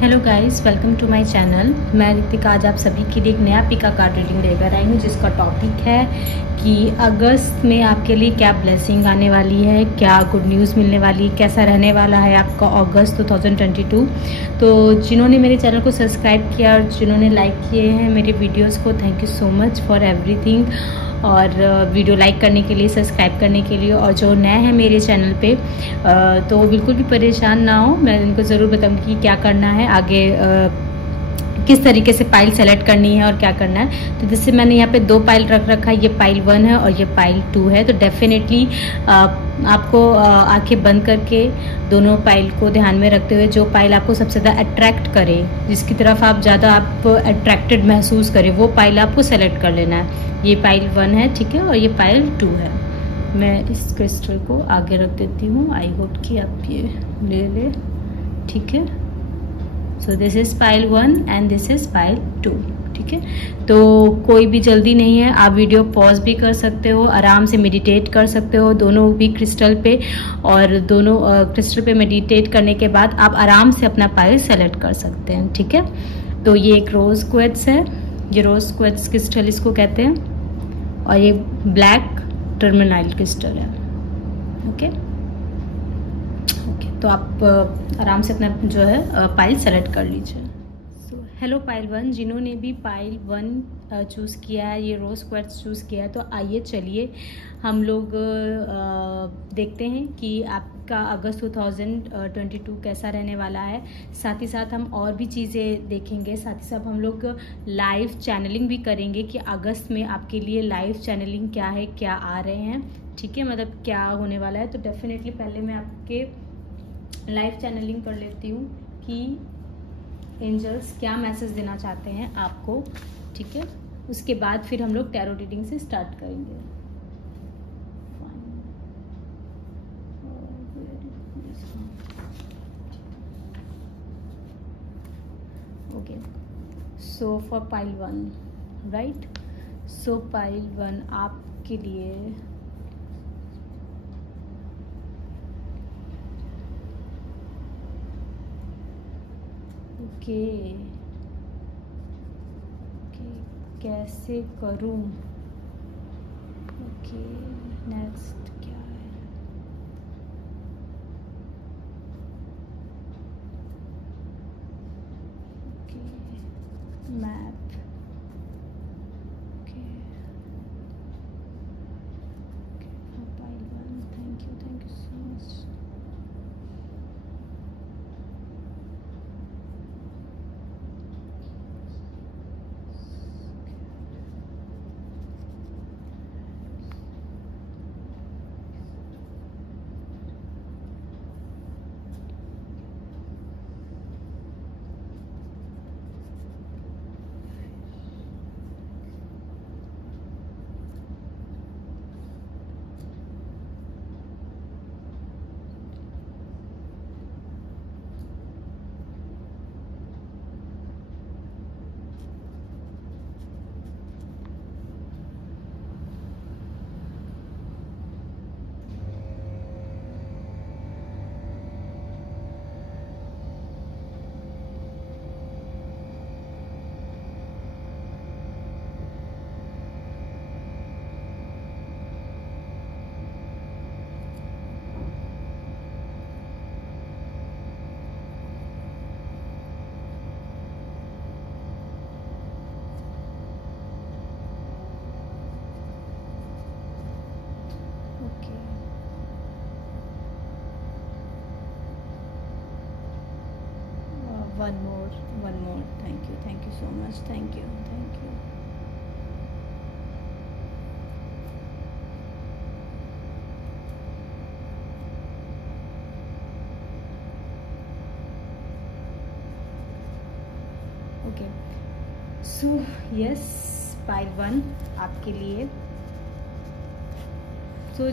Hello guys, welcome to my channel. मैं ऋतिका आज आप सभी के लिए एक नया पिका कार्ड रीडिंग लेकर आई हूँ, जिसका टॉपिक है कि अगस्त में आपके लिए क्या ब्लेसिंग आने वाली है, क्या गुड न्यूज़ मिलने वाली है, कैसा रहने वाला है आपका अगस्त 2022। तो जिन्होंने मेरे चैनल को सब्सक्राइब किया और जिन्होंने लाइक किए हैं मेरे वीडियोज़ को, thank you so much for everything. और वीडियो लाइक करने के लिए, सब्सक्राइब करने के लिए, और जो नए हैं मेरे चैनल पे तो वो बिल्कुल भी परेशान ना हो। मैं इनको ज़रूर बताऊँगी कि क्या करना है आगे, किस तरीके से पाइल सेलेक्ट करनी है और क्या करना है। तो जिससे मैंने यहाँ पे 2 पाइल रख रखा है, ये पाइल 1 है और ये पाइल 2 है। तो डेफिनेटली आपको आंखें बंद करके दोनों पाइल को ध्यान में रखते हुए जो पाइल आपको सबसे ज़्यादा अट्रैक्ट करे, जिसकी तरफ आप ज़्यादा आप अट्रैक्टेड महसूस करें, वो पाइल आपको सेलेक्ट कर लेना है। ये पाइल 1 है, ठीक है, और ये पाइल 2 है। मैं इस क्रिस्टल को आगे रख देती हूँ। आई होप कि आप ये ले ले, ठीक है। So this is pile 1 and this is pile 2, ठीक है। तो कोई भी जल्दी नहीं है, आप वीडियो पॉज भी कर सकते हो, आराम से मेडिटेट कर सकते हो दोनों भी क्रिस्टल पे। और दोनों क्रिस्टल पे मेडिटेट करने के बाद आप आराम से अपना पाइल सेलेक्ट कर सकते हैं, ठीक है। तो ये एक रोज क्वार्ट्ज है, ये रोज क्वार्ट्ज क्रिस्टल इसको कहते हैं, और ये ब्लैक टर्मोनाइल क्रिस्टल है, ओके। तो आप आराम से अपना जो है पाइल सेलेक्ट कर लीजिए। सो हेलो पाइल 1, जिन्होंने भी पाइल 1 चूज़ किया है, ये रोज क्वार्ट्ज चूज़ किया है, तो आइए चलिए हम लोग देखते हैं कि आपका अगस्त 2022 कैसा रहने वाला है। साथ ही साथ हम और भी चीज़ें देखेंगे, साथ ही साथ हम लोग लाइव चैनलिंग भी करेंगे कि अगस्त में आपके लिए लाइव चैनलिंग क्या है, क्या आ रहे हैं, ठीक है, मतलब क्या होने वाला है। तो डेफिनेटली पहले मैं आपके लाइव चैनलिंग कर लेती हूँ कि एंजल्स क्या मैसेज देना चाहते हैं आपको, ठीक है। उसके बाद फिर हम लोग टैरो रीडिंग से स्टार्ट करेंगे। Okay, so for pile 1, right. So pile 1 आपके लिए ओके कैसे करूं, ओके नेक्स्ट क्या है, okay map, okay pile 1, thank you so much. One more, thank you so much, thank you। Okay, so yes pile 1 आपके लिए। सो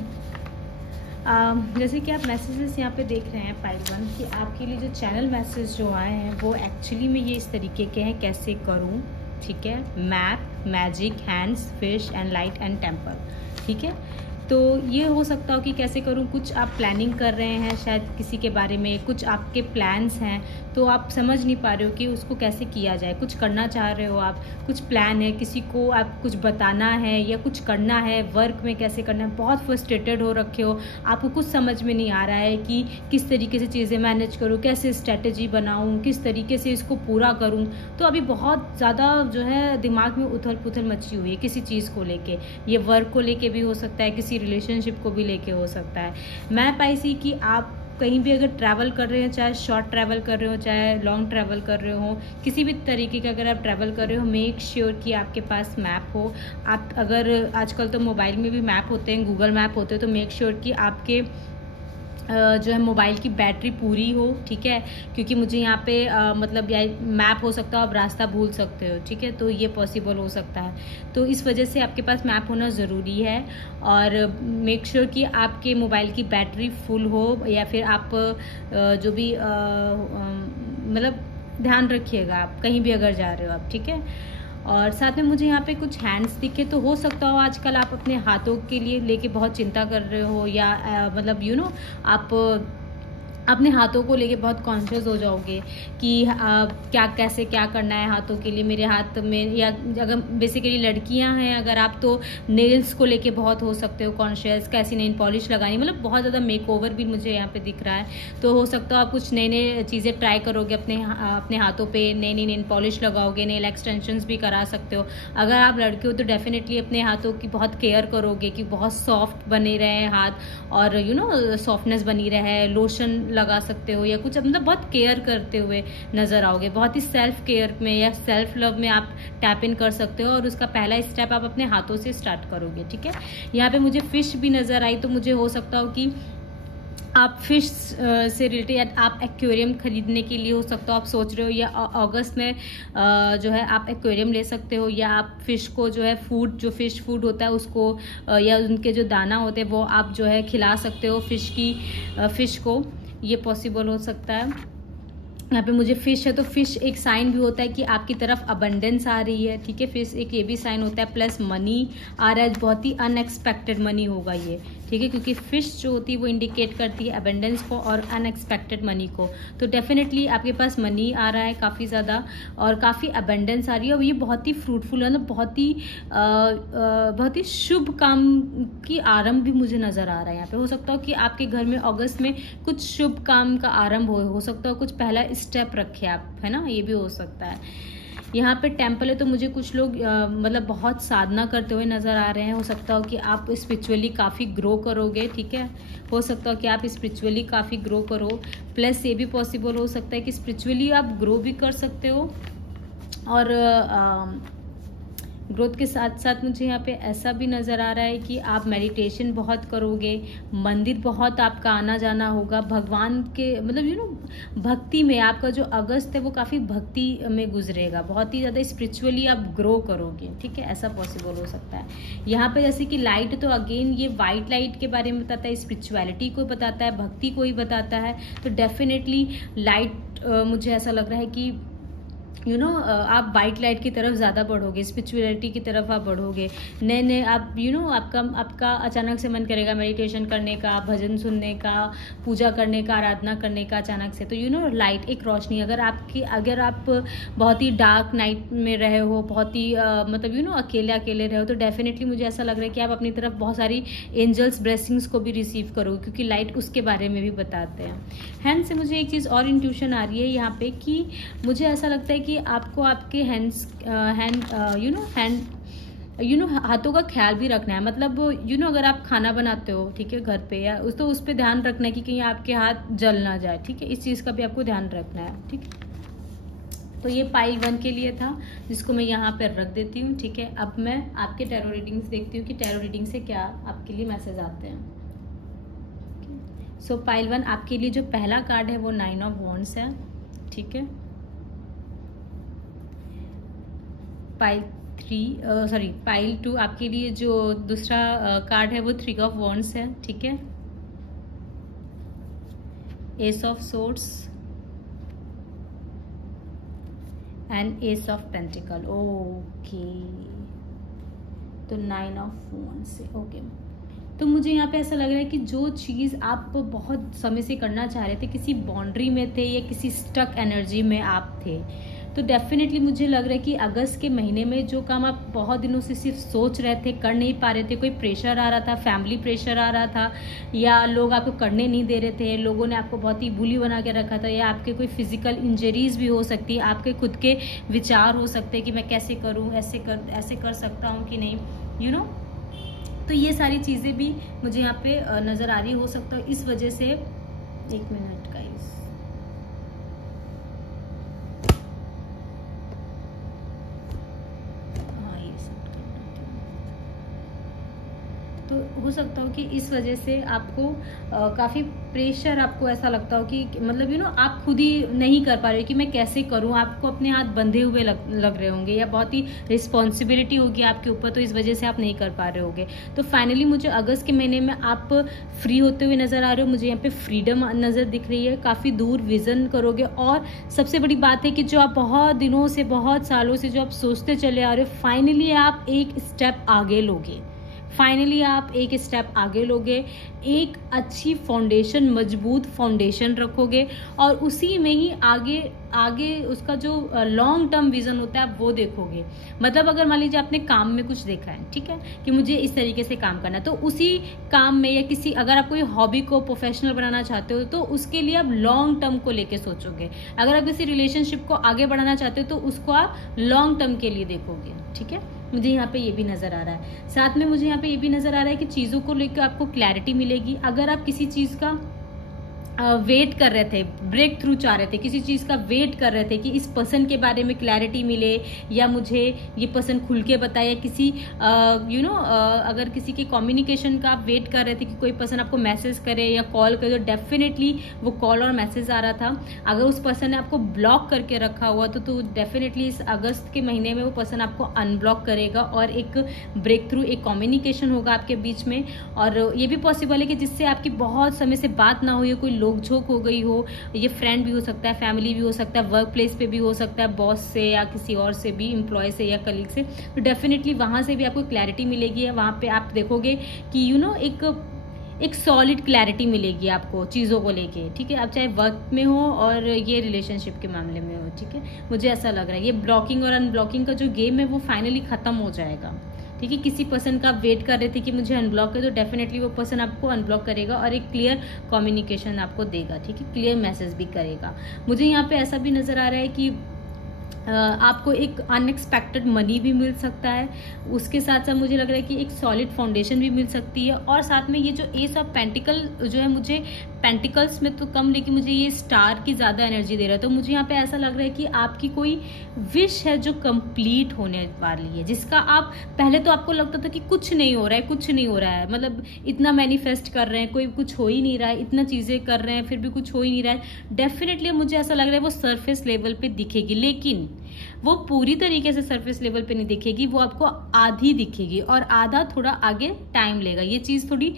जैसे कि आप मैसेजेस यहाँ पे देख रहे हैं पाइल 1 कि आपके लिए जो चैनल मैसेज जो आए हैं वो एक्चुअली में ये इस तरीके के हैं, कैसे करूँ, ठीक है। Map, magic, hands, fish and light and temple, ठीक है। तो ये हो सकता हो कि कैसे करूँ, कुछ आप प्लानिंग कर रहे हैं शायद किसी के बारे में, कुछ आपके प्लान्स हैं, तो आप समझ नहीं पा रहे हो कि उसको कैसे किया जाए। कुछ करना चाह रहे हो आप, कुछ प्लान है, किसी को आप कुछ बताना है या कुछ करना है, वर्क में कैसे करना है, बहुत फ्रस्ट्रेटेड हो रखे हो, आपको कुछ समझ में नहीं आ रहा है कि किस तरीके से चीज़ें मैनेज करूँ, कैसे स्ट्रेटेजी बनाऊँ, किस तरीके से इसको पूरा करूँ। तो अभी बहुत ज़्यादा जो है दिमाग में उथल पुथल मची हुई है किसी चीज़ को लेके। ये वर्क को लेके भी हो सकता है, किसी रिलेशनशिप को भी लेके हो सकता है। मैं पाई सी कि आप कहीं भी अगर ट्रैवल कर रहे हो, चाहे शॉर्ट ट्रैवल कर रहे हो, चाहे लॉन्ग ट्रैवल कर रहे हो, किसी भी तरीके का अगर आप ट्रैवल कर रहे हो, मेक श्योर कि आपके पास मैप हो। आप अगर आजकल तो मोबाइल में भी मैप होते हैं, गूगल मैप होते हैं, तो मेक श्योर कि आपके जो है मोबाइल की बैटरी पूरी हो, ठीक है, क्योंकि मुझे यहाँ पे मतलब मैप हो सकता है, आप रास्ता भूल सकते हो, ठीक है, तो ये पॉसिबल हो सकता है। तो इस वजह से आपके पास मैप होना ज़रूरी है। और मेक श्योर कि आपके मोबाइल की बैटरी फुल हो, या फिर आप जो भी मतलब ध्यान रखिएगा आप कहीं भी अगर जा रहे हो आप, ठीक है। और साथ में मुझे यहाँ पे कुछ हैंड्स दिखे, तो हो सकता हो आजकल आप अपने हाथों के लिए लेके बहुत चिंता कर रहे हो, या मतलब आप अपने हाथों को लेके बहुत कॉन्शियस हो जाओगे कि क्या कैसे क्या करना है हाथों के लिए, मेरे हाथ में, या अगर बेसिकली लड़कियां हैं अगर आप, तो नेल्स को लेके बहुत हो सकते हो कॉन्शियस, कैसी नेल पॉलिश लगानी, मतलब बहुत ज़्यादा मेकओवर भी मुझे यहाँ पे दिख रहा है। तो हो सकता हो आप कुछ नए नए चीज़ें ट्राई करोगे, अपने हाथों पे नई नई नेल पॉलिश लगाओगे, नेल एक्सटेंशंस भी करा सकते हो। अगर आप लड़के हो तो डेफिनेटली अपने हाथों की बहुत केयर करोगे कि बहुत सॉफ्ट बने रहे हाथ, और सॉफ्टनेस बनी रहे। लोशन लगा सकते हो, या कुछ मतलब बहुत केयर करते हुए नजर आओगे। बहुत ही सेल्फ केयर में या सेल्फ लव में आप टैप इन कर सकते हो, और उसका पहला स्टेप आप अपने हाथों से स्टार्ट करोगे, ठीक है। यहाँ पे मुझे फिश भी नजर आई, तो मुझे हो सकता हो कि आप फिश से रिलेटेड आप एक्वेरियम खरीदने के लिए हो सकता हो आप सोच रहे हो, या अगस्त में जो है आप एक्वेरियम ले सकते हो, या आप फिश को जो है फूड, जो फिश फूड होता है उसको, या उनके जो दाना होते हैं वो आप जो है खिला सकते हो फिश को। ये पॉसिबल हो सकता है। यहाँ पे मुझे फिश है, तो फिश एक साइन भी होता है कि आपकी तरफ अबंडेंस आ रही है, ठीक है। फिश एक ये भी साइन होता है, प्लस मनी आ रहा है, बहुत ही अनएक्सपेक्टेड मनी होगा ये, ठीक है, क्योंकि फिश जो होती है वो इंडिकेट करती है अबंडेंस को और अनएक्सपेक्टेड मनी को। तो डेफिनेटली आपके पास मनी आ रहा है काफ़ी ज़्यादा, और काफ़ी अबंडेंस आ रही है, और ये बहुत ही फ्रूटफुल है, बहुत ही शुभ काम की आरंभ भी मुझे नजर आ रहा है। यहाँ पे हो सकता हो कि आपके घर में अगस्त में कुछ शुभ काम का आरंभ हो सकता हो, कुछ पहला स्टेप रखे आप, है ना, ये भी हो सकता है। यहाँ पे टेम्पल है, तो मुझे कुछ लोग मतलब बहुत साधना करते हुए नजर आ रहे हैं। हो सकता हो कि आप स्पिरिचुअली काफ़ी ग्रो करोगे, ठीक है, हो सकता हो कि आप स्पिरिचुअली काफ़ी ग्रो करो। प्लस ये भी पॉसिबल हो सकता है कि स्पिरिचुअली आप ग्रो भी कर सकते हो, और ग्रोथ के साथ साथ मुझे यहाँ पे ऐसा भी नज़र आ रहा है कि आप मेडिटेशन बहुत करोगे, मंदिर बहुत आपका आना जाना होगा, भगवान के मतलब भक्ति में आपका जो अगस्त है वो काफ़ी भक्ति में गुजरेगा, बहुत ही ज़्यादा स्पिरिचुअली आप ग्रो करोगे, ठीक है, ऐसा पॉसिबल हो सकता है। यहाँ पे जैसे कि लाइट, तो अगेन ये वाइट लाइट के बारे में बताता है, स्पिरिचुअलिटी को बताता है, भक्ति को ही बताता है। तो डेफिनेटली लाइट मुझे ऐसा लग रहा है कि आप वाइट लाइट की तरफ ज़्यादा बढ़ोगे, स्पिरिचुअलिटी की तरफ आप बढ़ोगे, नए नए आप आपका अचानक से मन करेगा मेडिटेशन करने का, भजन सुनने का, पूजा करने का, आराधना करने का अचानक से। तो लाइट, एक रोशनी, अगर आप बहुत ही डार्क नाइट में रहे हो, बहुत ही मतलब अकेले रहे हो, तो डेफिनेटली मुझे ऐसा लग रहा है कि आप अपनी तरफ बहुत सारी एंजल्स ब्लेसिंग्स को भी रिसीव करोगे, क्योंकि लाइट उसके बारे में भी बताते हैं। हैंड से मुझे एक चीज़ और इंट्यूशन आ रही है यहाँ पे, कि मुझे ऐसा लगता है कि आपको आपके हाथों का ख्याल भी रखना है। मतलब अगर आप खाना बनाते हो, ठीक है, घर पे, या उस पे ध्यान रखना है कि कहीं आपके हाथ जल ना जाए, ठीक है, इस चीज़ का भी आपको ध्यान रखना है, ठीक है। तो ये पाइल 1 के लिए था, जिसको मैं यहाँ पे रख देती हूँ, ठीक है। अब मैं आपके टैरो रीडिंग्स देखती हूँ कि टैरो रीडिंग से क्या आपके लिए मैसेज आते हैं। सो पाइल 1 आपके लिए जो पहला कार्ड है वो 9 ऑफ वॉन्ड्स है, ठीक है। पाइल 2 आपके लिए जो दूसरा कार्ड है वो 3 ऑफ वॉन्ड्स है, ठीक है। S of swords and S of pentacle, okay. तो 9 ऑफ वॉन्ड्स है, ओके। तो मुझे यहाँ पे ऐसा लग रहा है कि जो चीज़ आप बहुत समय से करना चाह रहे थे, किसी बाउंड्री में थे या किसी स्टक एनर्जी में आप थे, तो डेफिनेटली मुझे लग रहा है कि अगस्त के महीने में जो काम आप बहुत दिनों से सिर्फ सोच रहे थे, कर नहीं पा रहे थे, कोई प्रेशर आ रहा था, फैमिली प्रेशर आ रहा था, या लोग आपको करने नहीं दे रहे थे, लोगों ने आपको बहुत ही बुली बना के रखा था, या आपके कोई फिजिकल इंजरीज भी हो सकती है, आपके खुद के विचार हो सकते हैं कि मैं कैसे करूँ, ऐसे कर सकता हूँ कि नहीं, यू नो। तो ये सारी चीज़ें भी मुझे यहाँ पे नज़र आ रही हो सकता है। इस वजह से 1 मिनट गाइस, तो हो सकता हो कि इस वजह से आपको काफ़ी प्रेशर, आपको ऐसा लगता हो कि मतलब यू नो आप खुद ही नहीं कर पा रहे हो कि मैं कैसे करूं, आपको अपने हाथ बंधे हुए लग रहे होंगे, या बहुत ही रिस्पॉन्सिबिलिटी होगी आपके ऊपर, तो इस वजह से आप नहीं कर पा रहे होंगे। तो फाइनली मुझे अगस्त के महीने में आप फ्री होते हुए नजर आ रहे हो, मुझे यहाँ पे फ्रीडम नजर दिख रही है, काफ़ी दूर विजन करोगे। और सबसे बड़ी बात है कि जो आप बहुत दिनों से, बहुत सालों से जो आप सोचते चले आ रहे हो, फाइनली आप एक स्टेप आगे लोगे, फाइनली आप एक स्टेप आगे लोगे, एक अच्छी फाउंडेशन, मजबूत फाउंडेशन रखोगे, और उसी में ही आगे उसका जो लॉन्ग टर्म विजन होता है आप वो देखोगे। मतलब अगर मान लीजिए आपने काम में कुछ देखा है, ठीक है, कि मुझे इस तरीके से काम करना है, तो उसी काम में या किसी, अगर आप कोई हॉबी को प्रोफेशनल बनाना चाहते हो तो उसके लिए आप लॉन्ग टर्म को लेके सोचोगे। अगर आप किसी रिलेशनशिप को आगे बढ़ाना चाहते हो तो उसको आप लॉन्ग टर्म के लिए देखोगे, ठीक है। मुझे यहाँ पे ये भी नजर आ रहा है। साथ में मुझे यहाँ पे ये भी नजर आ रहा है कि चीजों को लेकर आपको क्लैरिटी मिलेगी। अगर आप किसी चीज का वेट कर रहे थे, ब्रेक थ्रू चाह रहे थे, किसी चीज का वेट कर रहे थे कि इस पर्सन के बारे में क्लैरिटी मिले, या मुझे ये पर्सन खुल के बताए, या किसी अगर किसी के कम्युनिकेशन का आप वेट कर रहे थे कि कोई पर्सन आपको मैसेज करे या कॉल करे, तो डेफिनेटली वो कॉल और मैसेज आ रहा था। अगर उस पर्सन ने आपको ब्लॉक करके रखा हुआ तो डेफिनेटली इस अगस्त के महीने में वो पर्सन आपको अनब्लॉक करेगा और एक ब्रेक थ्रू, एक कम्युनिकेशन होगा आपके बीच में। और ये भी पॉसिबल है कि जिससे आपकी बहुत समय से बात ना हुई, कोई नोक-झोंक हो गई हो, ये फ्रेंड भी हो सकता है, फैमिली भी हो सकता है, वर्क प्लेस पे भी हो सकता है, बॉस से या किसी और से भी, एम्प्लॉय से या कलीग से, तो डेफिनेटली वहां से भी आपको क्लैरिटी मिलेगी। वहां पे आप देखोगे कि एक सॉलिड क्लैरिटी मिलेगी आपको चीज़ों को लेके, ठीक है। आप चाहे वर्क में हो और ये रिलेशनशिप के मामले में हो, ठीक है। मुझे ऐसा लग रहा है ये ब्लॉकिंग और अनब्लॉकिंग का जो गेम है वो फाइनली खत्म हो जाएगा, ठीक है। किसी पर्सन का आप वेट कर रहे थे कि मुझे अनब्लॉक करे, तो डेफिनेटली वो पर्सन आपको अनब्लॉक करेगा और एक क्लियर कम्युनिकेशन आपको देगा, ठीक है, क्लियर मैसेज भी करेगा। मुझे यहाँ पे ऐसा भी नजर आ रहा है कि आपको एक अनएक्सपेक्टेड मनी भी मिल सकता है। उसके साथ साथ मुझे लग रहा है कि एक सॉलिड फाउंडेशन भी मिल सकती है। और साथ में ये जो एस ऑफ पेंटिकल जो है, मुझे पेंटिकल्स में तो कम, लेकिन मुझे ये स्टार की ज्यादा एनर्जी दे रहा है। तो मुझे यहाँ पे ऐसा लग रहा है कि आपकी कोई विश है जो कंप्लीट होने वाली है, जिसका आप पहले तो आपको लगता था कि कुछ नहीं हो रहा है, कुछ नहीं हो रहा है, मतलब इतना मैनिफेस्ट कर रहे हैं, कोई कुछ हो ही नहीं रहा है, इतना चीजें कर रहे हैं फिर भी कुछ हो ही नहीं रहा है। डेफिनेटली मुझे ऐसा लग रहा है वो सरफेस लेवल पे दिखेगी, लेकिन वो पूरी तरीके से सरफेस लेवल पे नहीं दिखेगी, वो आपको आधी दिखेगी और आधा थोड़ा आगे टाइम लेगा। ये चीज थोड़ी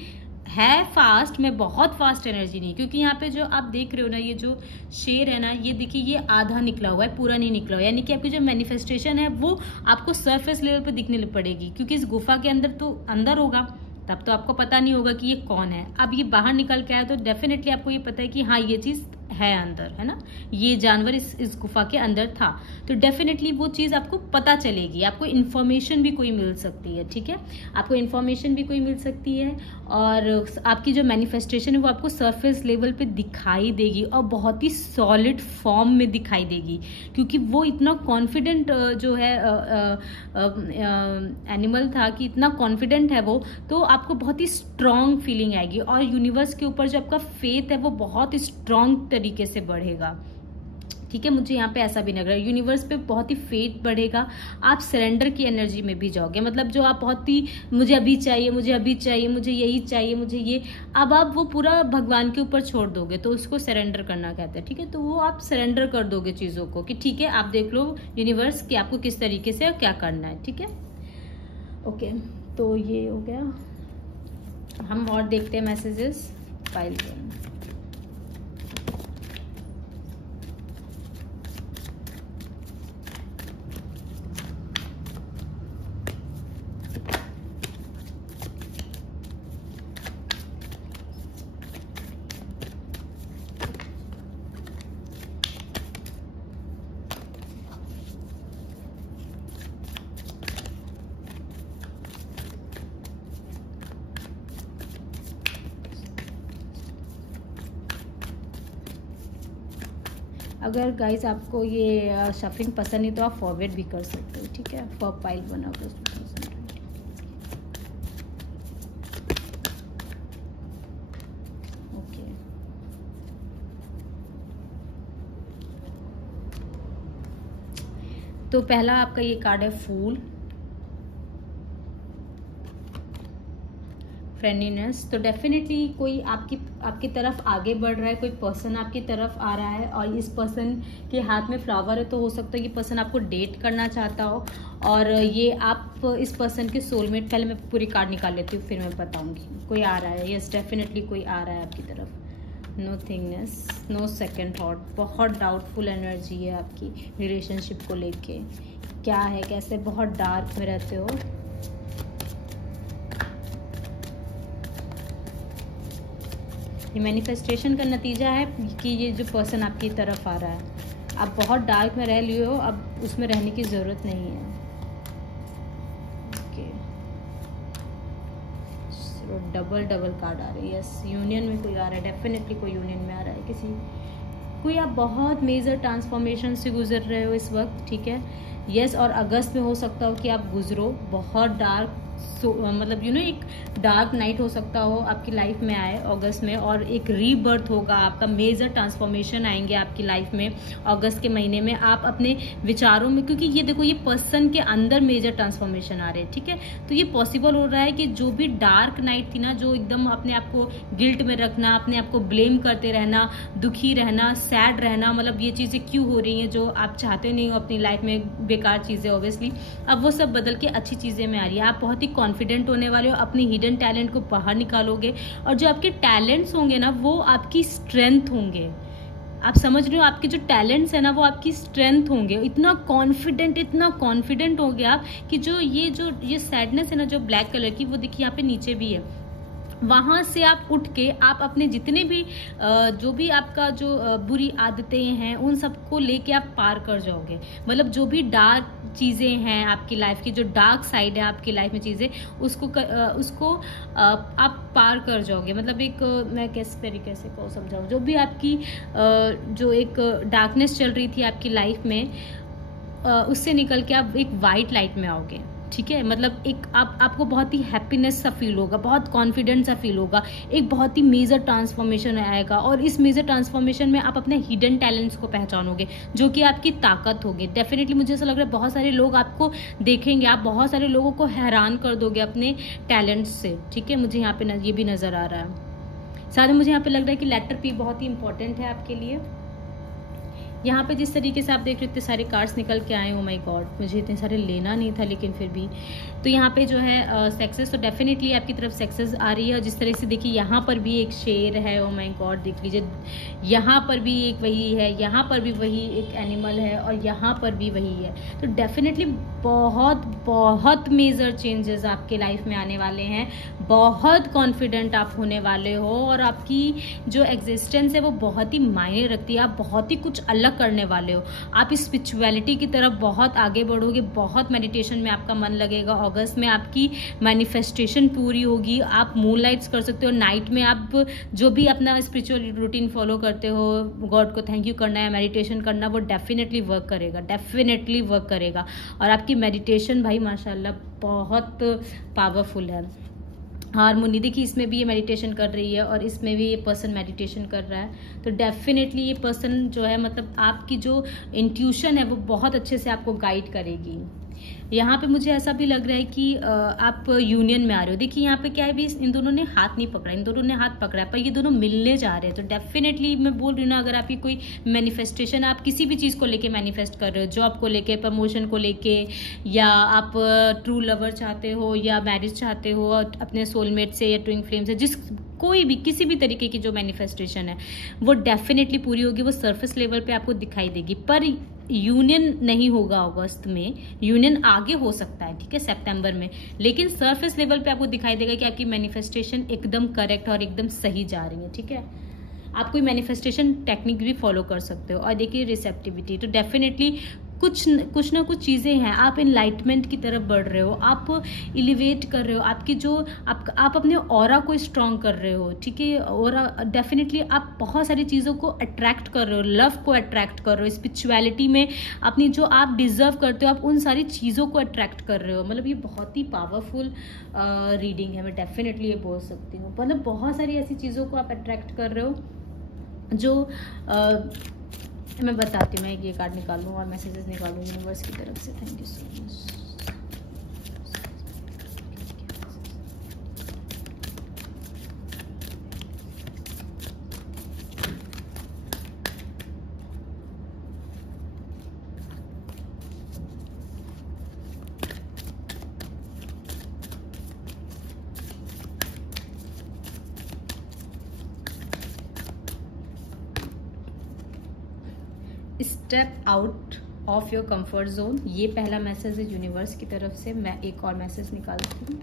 है फास्ट में, बहुत फास्ट एनर्जी नहीं, क्योंकि यहाँ पे जो आप देख रहे हो ना, ये जो शेर है ना, ये देखिए ये आधा निकला हुआ है, पूरा नहीं निकला हुआ है। यानी कि आपकी जो मैनिफेस्टेशन है वो आपको सरफेस लेवल पे दिखने पड़ेगी, क्योंकि इस गुफा के अंदर तो अंदर होगा, तब तो आपको पता नहीं होगा कि ये कौन है। अब ये बाहर निकल के आया तो डेफिनेटली आपको ये पता है कि हाँ ये चीज है अंदर, है ना, ये जानवर इस गुफा के अंदर था। तो डेफिनेटली वो चीज आपको पता चलेगी, आपको इन्फॉर्मेशन भी कोई मिल सकती है, ठीक है, आपको इन्फॉर्मेशन भी कोई मिल सकती है। और आपकी जो मैनिफेस्टेशन है वो आपको सरफेस लेवल पे दिखाई देगी और बहुत ही सॉलिड फॉर्म में दिखाई देगी, क्योंकि वो इतना कॉन्फिडेंट जो है एनिमल था कि इतना कॉन्फिडेंट है वो, तो आपको बहुत ही स्ट्रांग फीलिंग आएगी और यूनिवर्स के ऊपर जो आपका फेथ है वो बहुत स्ट्रांग तरीके से बढ़ेगा, ठीक है। मुझे यहाँ पे ऐसा भी लग रहा है यूनिवर्स पे बहुत ही फेथ बढ़ेगा। आप सरेंडर की एनर्जी में भी जाओगे, मतलब जो आप बहुत ही मुझे अभी चाहिए, मुझे अभी चाहिए, मुझे यही चाहिए, मुझे ये, अब आप वो पूरा भगवान के ऊपर छोड़ दोगे, तो उसको सरेंडर करना कहते हैं, ठीक है। तो वो आप सरेंडर कर दोगे चीजों को कि ठीक है आप देख लो यूनिवर्स कि आपको किस तरीके से और क्या करना है, ठीक है। ओके, तो ये हो गया। हम और देखते हैं मैसेजेस फाइल में। अगर गाइस आपको ये शफलिंग पसंद नहीं तो आप फॉरवर्ड भी कर सकते हो, ठीक है। For pile 1 August 2020। ओके, तो पहला आपका ये कार्ड है फूल, फ्रेंडलीनेस। तो डेफिनेटली कोई आपकी तरफ आगे बढ़ रहा है, कोई पर्सन आपकी तरफ आ रहा है और इस पर्सन के हाथ में फ्लावर है, तो हो सकता है ये पर्सन आपको डेट करना चाहता हो और ये आप इस पर्सन के सोलमेट। पहले मैं पूरी कार्ड निकाल लेती हूँ फिर मैं बताऊंगी। कोई आ रहा है, यस डेफिनेटली कोई आ रहा है आपकी तरफ। नो थिंगनेस, नो सेकेंड थॉट, बहुत डाउटफुल एनर्जी है आपकी रिलेशनशिप को लेके। क्या है, कैसे, बहुत डार्क में रहते हो। ये मैनिफेस्टेशन का नतीजा है कि ये जो पर्सन आपकी तरफ आ रहा है, आप बहुत डार्क में रह लिए हो, अब उसमें रहने की ज़रूरत नहीं है। ओके, डबल कार्ड आ रही है। यस, यूनियन में कोई आ रहा है, डेफिनेटली कोई यूनियन में आ रहा है। कोई आप बहुत मेजर ट्रांसफॉर्मेशन से गुजर रहे हो इस वक्त, ठीक है। यस, और अगस्त में हो सकता हो कि आप गुजरो बहुत डार्क, मतलब एक डार्क नाइट हो सकता हो आपकी लाइफ में आए अगस्त में, और एक रीबर्थ होगा आपका, मेजर ट्रांसफॉर्मेशन आएंगे आपकी लाइफ में अगस्त के महीने में। आप अपने विचारों में, क्योंकि ये देखो ये पर्सन के अंदर मेजर ट्रांसफॉर्मेशन आ रहे हैं, ठीक है। तो ये पॉसिबल हो रहा है कि जो भी डार्क नाइट थी ना, जो एकदम अपने आप को गिल्ट में रखना, अपने आप को ब्लेम करते रहना, दुखी रहना, सैड रहना, मतलब ये चीजें क्यों हो रही हैं जो आप चाहते नहीं हो अपनी लाइफ में, बेकार चीजें ऑब्वियसली, अब वो सब बदल के अच्छी चीजें में आ रही है। आप बहुत ही कॉन्फिडेंट होने वाले हो, अपनी हिडन टैलेंट को बाहर निकालोगे और जो आपके टैलेंट्स होंगे ना वो आपकी स्ट्रेंथ होंगे। आप समझ रहे हो, आपके जो टैलेंट्स है ना वो आपकी स्ट्रेंथ होंगे। इतना कॉन्फिडेंट हो गया आप कि जो ये सैडनेस है ना, जो ब्लैक कलर की, वो देखिए यहाँ पे नीचे भी है, वहां से आप उठ के आप अपने जितने भी जो भी आपका जो बुरी आदतें हैं उन सबको लेके आप पार कर जाओगे। मतलब जो भी डार्क चीजें हैं आपकी लाइफ की, जो डार्क साइड है आपकी लाइफ में चीजें, उसको आप पार कर जाओगे। मतलब एक मैं किस तरीके से को समझाऊं, जो भी आपकी जो एक डार्कनेस चल रही थी आपकी लाइफ में, उससे निकल के आप एक वाइट लाइट में आओगे, ठीक है। मतलब एक आपको बहुत ही हैप्पीनेस सा फील होगा, बहुत कॉन्फिडेंस सा फील होगा, एक बहुत ही मेजर ट्रांसफॉर्मेशन आएगा और इस मेजर ट्रांसफॉर्मेशन में आप अपने हिडन टैलेंट्स को पहचानोगे जो कि आपकी ताकत होगी। डेफिनेटली मुझे ऐसा लग रहा है बहुत सारे लोग आपको देखेंगे, आप बहुत सारे लोगों को हैरान कर दोगे अपने टैलेंट्स से, ठीक है। मुझे यहाँ पे ये भी नजर आ रहा है। साथ में मुझे यहाँ पे लग रहा है कि लेटर पी बहुत ही इंपॉर्टेंट है आपके लिए। यहाँ पे जिस तरीके से आप देख रहे हो इतने सारे कार्ड्स निकल के आए, ओ माय गॉड, मुझे इतने सारे लेना नहीं था लेकिन फिर भी। तो यहाँ पे जो है सक्सेस, तो डेफिनेटली आपकी तरफ सक्सेस आ रही है। और जिस तरह से देखिए यहाँ पर भी एक शेर है, ओ माय गॉड देख लीजिए, यहाँ पर भी एक वही है, यहाँ पर भी वही एक एनिमल है और यहाँ पर भी वही है। तो डेफिनेटली बहुत मेजर चेंजेस आपके लाइफ में आने वाले हैं। बहुत कॉन्फिडेंट आप होने वाले हो और आपकी जो एग्जिस्टेंस है वो बहुत ही मायने रखती है। आप बहुत ही कुछ अलग करने वाले हो। आप इस स्पिरिचुअलिटी की तरफ बहुत आगे बढ़ोगे, बहुत मेडिटेशन में आपका मन लगेगा। अगस्त में आपकी मैनिफेस्टेशन पूरी होगी। आप मूनलाइट्स कर सकते हो, नाइट में आप जो भी अपना स्पिरिचुअल रूटीन फॉलो करते हो, गॉड को थैंक यू करना है, मेडिटेशन करना, वो डेफिनेटली वर्क करेगा। और आपकी मेडिटेशन भाई माशाल्लाह बहुत पावरफुल है। हारमोनी देखिए, इसमें भी ये मेडिटेशन कर रही है और इसमें भी ये पर्सन मेडिटेशन कर रहा है। तो डेफिनेटली ये पर्सन जो है, मतलब आपकी जो इंट्यूशन है वो बहुत अच्छे से आपको गाइड करेगी। यहाँ पे मुझे ऐसा भी लग रहा है कि आप यूनियन में आ रहे हो। देखिए यहाँ पे क्या है, भी इन दोनों ने हाथ नहीं पकड़ा, इन दोनों ने हाथ पकड़ा है पर ये दोनों मिलने जा रहे हैं। तो डेफिनेटली मैं बोल रही हूँ ना, अगर आपकी कोई मैनिफेस्टेशन, आप किसी भी चीज़ को लेके मैनिफेस्ट कर रहे हो, जॉब को लेके, प्रमोशन को लेके, या आप ट्रू लवर चाहते हो या मैरिज चाहते हो अपने सोलमेट से या ट्विन फ्लेम से, कोई भी किसी भी तरीके की जो मैनिफेस्टेशन है वो डेफिनेटली पूरी होगी। वो सरफेस लेवल पे आपको दिखाई देगी, पर यूनियन नहीं होगा अगस्त में। यूनियन आगे हो सकता है, ठीक है, सितंबर में, लेकिन सरफेस लेवल पे आपको दिखाई देगा कि आपकी मैनिफेस्टेशन एकदम करेक्ट और एकदम सही जा रही है, ठीक है। आप कोई मैनिफेस्टेशन टेक्निक भी फॉलो कर सकते हो। और देखिए रिसेप्टिविटी, तो डेफिनेटली कुछ ना कुछ चीज़ें हैं, आप इनलाइटमेंट की तरफ बढ़ रहे हो, आप एलिवेट कर रहे हो, आपकी जो आप अपने ऑरा को स्ट्रॉन्ग कर रहे हो, ठीक है। और डेफिनेटली आप बहुत सारी चीज़ों को अट्रैक्ट कर रहे हो, लव को अट्रैक्ट कर रहे हो, स्पिरिचुअलिटी में अपनी जो आप डिजर्व करते हो आप उन सारी चीज़ों को अट्रैक्ट कर रहे हो। मतलब ये बहुत ही पावरफुल रीडिंग है, मैं डेफिनेटली ये बोल सकती हूँ। मतलब बहुत सारी ऐसी चीज़ों को आप अट्रैक्ट कर रहे हो जो मैं बताती हूँ। मैं एक ये कार्ड निकालूँ और मैसेजेस निकालूँ यूनिवर्स की तरफ से। Thank you so much. Step out of your comfort zone, ये पहला मैसेज है यूनिवर्स की तरफ से। मैं एक और मैसेज निकालती हूँ।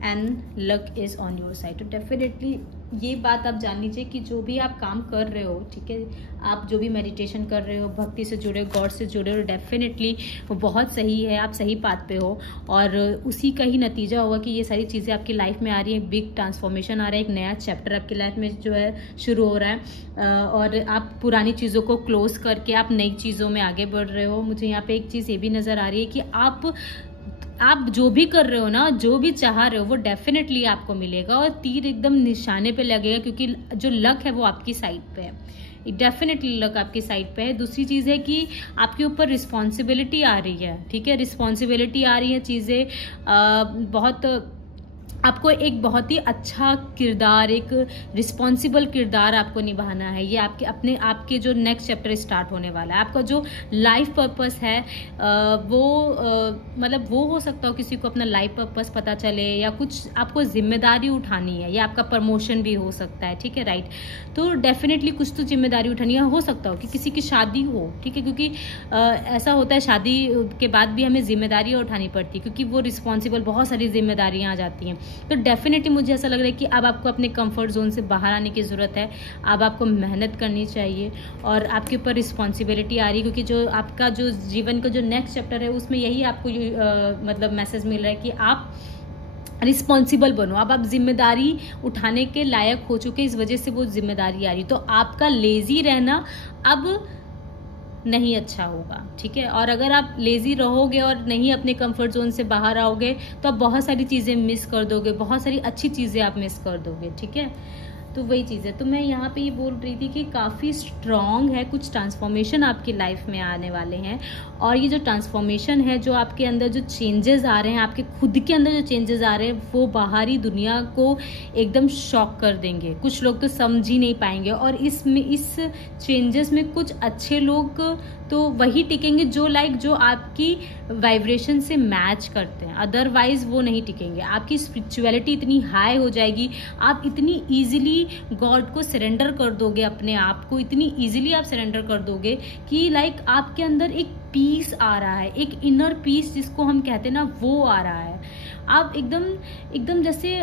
And luck is on your side. तो डेफिनेटली ये बात आप जान लीजिए कि जो भी आप काम कर रहे हो, ठीक है, आप जो भी मेडिटेशन कर रहे हो, भक्ति से जुड़े हो, गॉड से जुड़े हो, डेफिनेटली वो बहुत सही है, आप सही पाथ पे हो। और उसी का ही नतीजा होगा कि ये सारी चीज़ें आपकी लाइफ में आ रही है, बिग ट्रांसफॉर्मेशन आ रहा है, एक नया चैप्टर आपकी लाइफ में जो है शुरू हो रहा है। और आप पुरानी चीज़ों को क्लोज करके आप नई चीज़ों में आगे बढ़ रहे हो। मुझे यहाँ पे एक चीज़ ये भी नज़र आ रही है कि आप जो भी कर रहे हो ना, जो भी चाह रहे हो, वो डेफिनेटली आपको मिलेगा और तीर एकदम निशाने पे लगेगा, क्योंकि जो लक है वो आपकी साइड पे है। डेफिनेटली लक आपकी साइड पे है। दूसरी चीज़ है कि आपके ऊपर रिस्पॉन्सिबिलिटी आ रही है, ठीक है, रिस्पॉन्सिबिलिटी आ रही है, चीज़ें बहुत आपको एक बहुत ही अच्छा किरदार, एक रिस्पॉन्सिबल किरदार आपको निभाना है। ये आपके जो नेक्स्ट चैप्टर स्टार्ट होने वाला है। आपका जो लाइफ पर्पस है वो मतलब वो हो सकता हो किसी को अपना लाइफ पर्पस पता चले, या कुछ आपको जिम्मेदारी उठानी है, या आपका प्रमोशन भी हो सकता है, ठीक है, राइट। तो डेफिनेटली कुछ तो जिम्मेदारी उठानी है। हो सकता हो कि किसी की शादी हो, ठीक है, क्योंकि ऐसा होता है शादी के बाद भी हमें जिम्मेदारियाँ उठानी पड़ती है, क्योंकि वो रिस्पॉन्सिबल बहुत सारी जिम्मेदारियाँ आ जाती हैं। तो डेफिनेटली मुझे ऐसा लग रहा है कि अब आपको अपने कंफर्ट जोन से बाहर आने की ज़रूरत है। अब आपको मेहनत करनी चाहिए और आपके ऊपर रिस्पॉन्सिबिलिटी आ रही है, क्योंकि जो आपका जो जीवन का जो नेक्स्ट चैप्टर है उसमें यही आपको मतलब मैसेज मिल रहा है कि आप रिस्पॉन्सिबल बनो। अब आप जिम्मेदारी उठाने के लायक हो चुके, इस वजह से वो जिम्मेदारी आ रही। तो आपका लेजी रहना अब नहीं अच्छा होगा, ठीक है। और अगर आप लेजी रहोगे और नहीं अपने कंफर्ट जोन से बाहर आओगे तो आप बहुत सारी चीज़ें मिस कर दोगे, बहुत सारी अच्छी चीज़ें आप मिस कर दोगे, ठीक है। तो वही चीज़ है। तो मैं यहाँ पे ये बोल रही थी कि काफ़ी स्ट्रॉन्ग है, कुछ ट्रांसफॉर्मेशन आपकी लाइफ में आने वाले हैं। और ये जो ट्रांसफॉर्मेशन है, जो आपके अंदर जो चेंजेस आ रहे हैं, आपके खुद के अंदर जो चेंजेस आ रहे हैं, वो बाहरी दुनिया को एकदम शॉक कर देंगे। कुछ लोग तो समझ ही नहीं पाएंगे। और इस चेंजेस में कुछ अच्छे लोग तो वही टिकेंगे जो आपकी वाइब्रेशन से मैच करते हैं, अदरवाइज वो नहीं टिकेंगे। आपकी स्पिरिचुअलिटी इतनी हाई हो जाएगी, आप इतनी इजीली गॉड को सरेंडर कर दोगे, अपने आप को इतनी इजीली आप सरेंडर कर दोगे कि लाइक आपके अंदर एक पीस आ रहा है, एक इनर पीस जिसको हम कहते हैं ना, वो आ रहा है। आप एकदम जैसे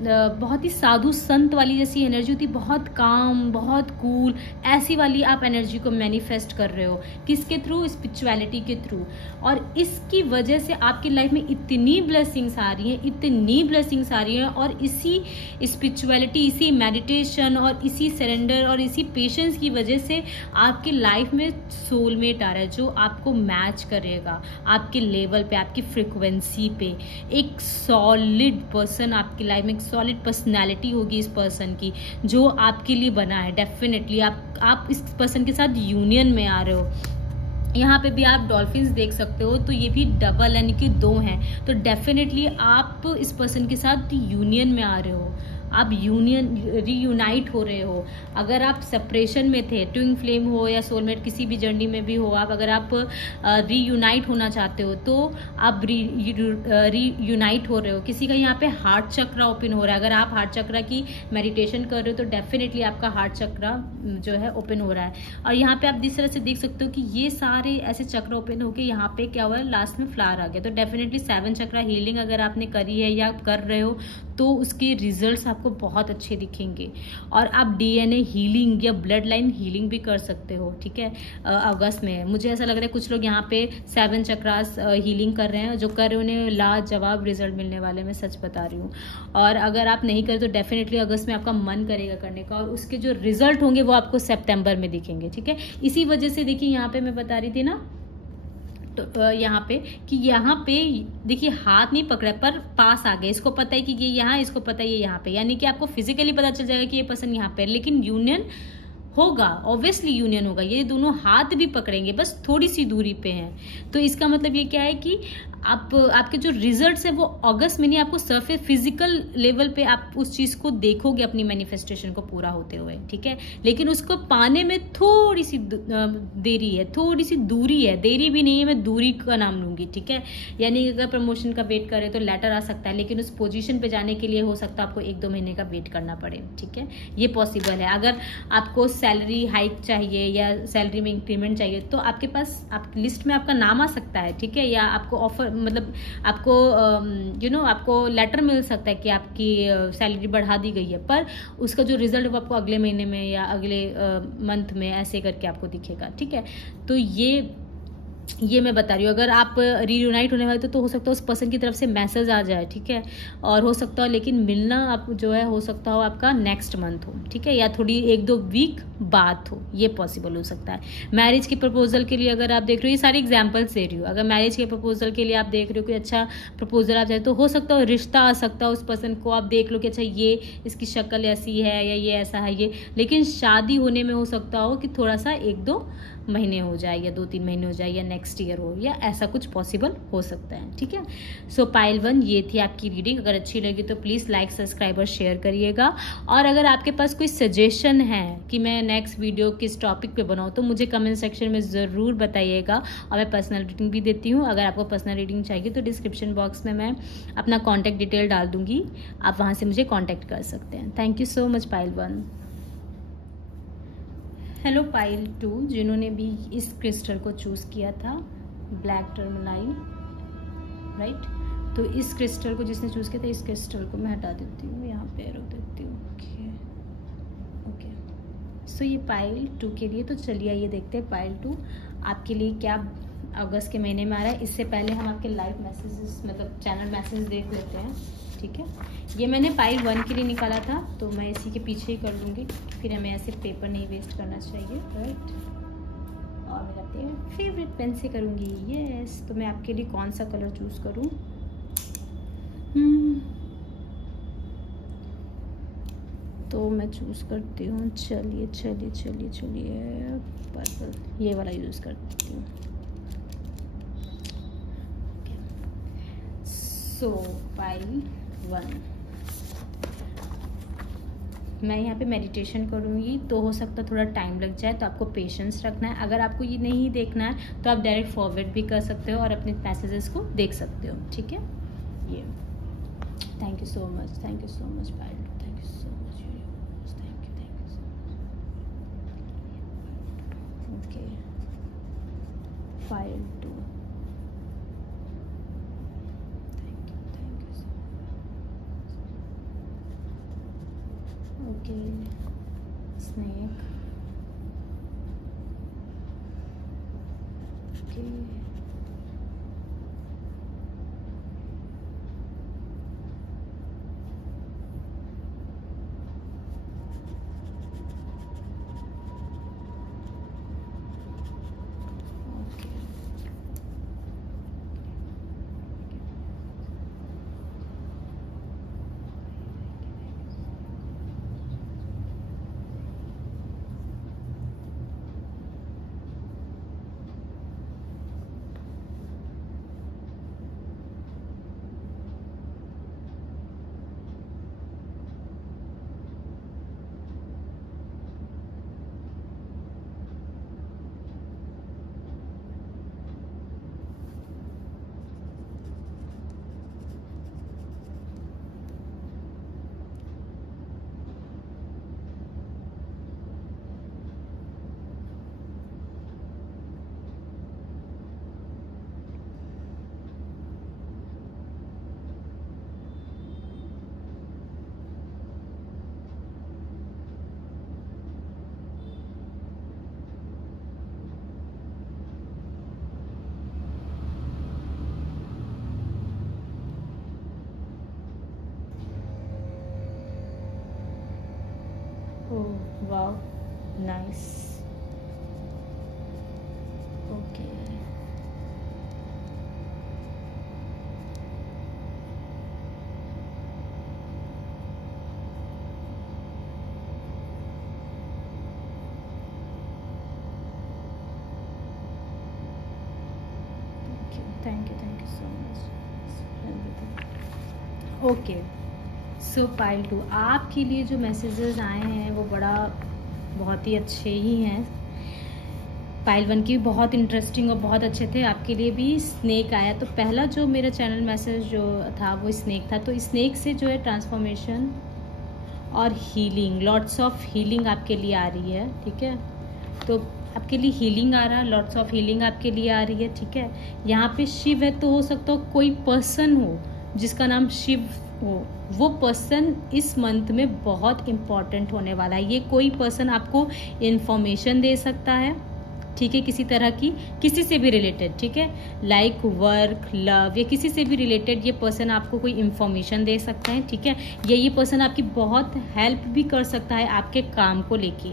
बहुत ही साधु संत वाली जैसी एनर्जी होती, बहुत काम, बहुत कूल, ऐसी वाली आप एनर्जी को मैनिफेस्ट कर रहे हो। किसके थ्रू? स्पिरिचुअलिटी के थ्रू। और इसकी वजह से आपकी लाइफ में इतनी ब्लेसिंग्स आ रही हैं, इतनी ब्लेसिंग्स आ रही हैं। और इसी स्पिरिचुअलिटी, इसी मेडिटेशन और इसी सरेंडर और इसी पेशेंस की वजह से आपकी लाइफ में सोलमेट आ रहा है, जो आपको मैच करेगा आपके लेवल पे, आपकी फ्रिक्वेंसी पे। एक सॉलिड पर्सन आपकी लाइफ में, सॉलिड पर्सनालिटी होगी इस पर्सन की, जो आपके लिए बना है। डेफिनेटली आप इस पर्सन के साथ यूनियन में आ रहे हो। यहाँ पे भी आप डॉल्फिन्स देख सकते हो, तो ये भी डबल यानी कि 2 हैं। तो डेफिनेटली आप इस पर्सन के साथ यूनियन में आ रहे हो, आप रीयूनाइट हो रहे हो। अगर आप सेपरेशन में थे, ट्विन फ्लेम हो या सोलमेट किसी भी जर्नी में भी हो, अगर आप रीयूनाइट होना चाहते हो तो आप रीयूनाइट हो रहे हो। किसी का यहाँ पे हार्ट चक्र ओपन हो रहा है। अगर आप हार्ट चक्र की मेडिटेशन कर रहे हो तो डेफिनेटली आपका हार्ट चक्र जो है ओपन हो रहा है। और यहाँ पे आप जिस तरह से देख सकते हो कि ये सारे ऐसे चक्र ओपन होके यहाँ पे क्या हुआ है, लास्ट में फ्लावर आ गया। तो डेफिनेटली 7 चक्र हीलिंग अगर आपने करी है या कर रहे हो तो उसके रिजल्ट्स आपको बहुत अच्छे दिखेंगे। और आप डीएनए हीलिंग या ब्लड लाइन हीलिंग भी कर सकते हो, ठीक है। अगस्त में मुझे ऐसा लग रहा है कुछ लोग यहाँ पे 7 चक्रास हीलिंग कर रहे हैं, जो कर रहे हैं उन्हें लाजवाब रिजल्ट मिलने वाले, मैं सच बता रही हूँ। और अगर आप नहीं करें तो डेफिनेटली अगस्त में आपका मन करेगा करने का, और उसके जो रिजल्ट होंगे वो आपको सितंबर में दिखेंगे, ठीक है। इसी वजह से देखिए यहाँ पे मैं बता रही थी ना, तो यहाँ पे कि यहाँ पे देखिए हाथ नहीं पकड़ा पर पास आ गए, इसको पता है कि ये यहाँ, इसको पता है ये यहाँ पे, यानी कि आपको फिजिकली पता चल जाएगा कि ये पर्सन यहाँ पे, लेकिन यूनियन होगा, ऑब्वियसली यूनियन होगा, ये दोनों हाथ भी पकड़ेंगे, बस थोड़ी सी दूरी पे हैं। तो इसका मतलब ये क्या है कि आपके जो रिजल्ट्स है वो अगस्त में नहीं, आपको सरफेस फिजिकल लेवल पे आप उस चीज को देखोगे अपनी मैनिफेस्टेशन को पूरा होते हुए, ठीक है। लेकिन उसको पाने में थोड़ी सी देरी है, थोड़ी सी दूरी है, देरी भी नहीं है, मैं दूरी का नाम लूंगी, ठीक है। यानी अगर प्रमोशन का वेट करें तो लेटर आ सकता है, लेकिन उस पोजीशन पे जाने के लिए हो सकता है आपको 1-2 महीने का वेट करना पड़े, ठीक है। ये पॉसिबल है। अगर आपको सैलरी हाइक चाहिए या सैलरी में इंक्रीमेंट चाहिए तो आपके पास आपकी लिस्ट में आपका नाम आ सकता है, ठीक है। या आपको ऑफर मतलब आपको आपको लेटर मिल सकता है कि आपकी सैलरी बढ़ा दी गई है, पर उसका जो रिजल्ट है वो आपको अगले महीने में या अगले मंथ में ऐसे करके आपको दिखेगा, ठीक है। तो ये मैं बता रही हूँ। अगर आप रीयूनाइट होने वाले तो हो सकता है उस पर्सन की तरफ से मैसेज आ जाए, ठीक है। और हो सकता हो लेकिन मिलना आप जो है हो सकता हो आपका नेक्स्ट मंथ हो, ठीक है, या थोड़ी 1-2 वीक बाद हो, ये पॉसिबल हो सकता है। मैरिज के प्रपोजल के लिए अगर आप देख रहे हो, ये सारी एग्जाम्पल्स दे रही हूँ, अगर मैरिज के प्रपोजल के लिए आप देख रहे हो कि अच्छा प्रपोजल आप चाहे तो हो सकता हो रिश्ता आ सकता है, उस पर्सन को आप देख लो कि अच्छा ये इसकी शक्ल ऐसी है या ये ऐसा है ये, लेकिन शादी होने में हो सकता हो कि थोड़ा सा 1-2 महीने हो जाए या 2-3 महीने हो जाए या नेक्स्ट ईयर हो, या ऐसा कुछ पॉसिबल हो सकता है, ठीक है। सो पाइल 1 ये थी आपकी रीडिंग। अगर अच्छी लगी तो प्लीज़ लाइक, सब्सक्राइब और शेयर करिएगा। और अगर आपके पास कोई सजेशन है कि मैं नेक्स्ट वीडियो किस टॉपिक पे बनाऊँ तो मुझे कमेंट सेक्शन में ज़रूर बताइएगा, और मैं पर्सनल रीडिंग भी देती हूँ। अगर आपको पर्सनल रीडिंग चाहिए तो डिस्क्रिप्शन बॉक्स में मैं अपना कॉन्टैक्ट डिटेल डाल दूंगी, आप वहाँ से मुझे कॉन्टैक्ट कर सकते हैं। Thank you so much pile 1। Hello pile 2, जिन्होंने भी इस क्रिस्टल को चूज़ किया था, ब्लैक टर्मलाइन, राइट। तो इस क्रिस्टल को जिसने चूज़ किया था, इस क्रिस्टल को मैं हटा देती हूँ, यहाँ पे रख देती हूँ, ओके। सो ये पाइल 2 के लिए। तो चलिए ये देखते हैं पाइल 2 आपके लिए क्या अगस्त के महीने में आ रहा है। इससे पहले हम आपके लाइव मैसेजेस मतलब चैनल मैसेज देख लेते हैं, ठीक है। ये मैंने पाइल 1 के लिए निकाला था, तो मैं इसी के पीछे ही कर लूँगी, फिर हमें ऐसे पेपर नहीं वेस्ट करना चाहिए, राइट। और मेरा फेवरेट पेन से करूँगी, यस। तो मैं आपके लिए कौन सा कलर चूज़ करूँ? तो मैं चूज़ करती हूँ, चलिए पर्पल, ये वाला यूज़ करती हूँ। सो पाइल 1 मैं यहाँ पे मेडिटेशन करूँगी, तो हो सकता है थोड़ा टाइम लग जाए, तो आपको पेशेंस रखना है। अगर आपको ये नहीं देखना है तो आप डायरेक्ट फॉरवर्ड भी कर सकते हो और अपने मैसेजेस को देख सकते हो, ठीक है। ये thank you so much pile, thank you so much, thank you okay. Pile 2 okay, snake, okay, wow, nice, okay. Thank you so much. Okay, so pile 2, आपके लिए जो मैसेजेस आए हैं वो बहुत ही अच्छे ही हैं। पाइल 1 की बहुत इंटरेस्टिंग और बहुत अच्छे थे। आपके लिए भी स्नेक आया। तो पहला जो मेरा चैनल मैसेज जो था वो स्नेक था। तो स्नेक से जो है ट्रांसफॉर्मेशन और हीलिंग, लॉट्स ऑफ हीलिंग आपके लिए आ रही है, ठीक है। तो आपके लिए हीलिंग आ रहा है, लॉट्स ऑफ हीलिंग आपके लिए आ रही है, ठीक है। यहाँ पे शिव है, तो हो सकता हो कोई पर्सन हो जिसका नाम शिव हो, वो पर्सन इस मंथ में बहुत इम्पॉर्टेंट होने वाला है। ये कोई पर्सन आपको इन्फॉर्मेशन दे सकता है, ठीक है, किसी तरह की, किसी से भी रिलेटेड, ठीक है, लाइक वर्क, लव या किसी से भी रिलेटेड ये पर्सन आपको कोई इन्फॉर्मेशन दे सकता है, ठीक है। या ये पर्सन आपकी बहुत हेल्प भी कर सकता है आपके काम को लेके।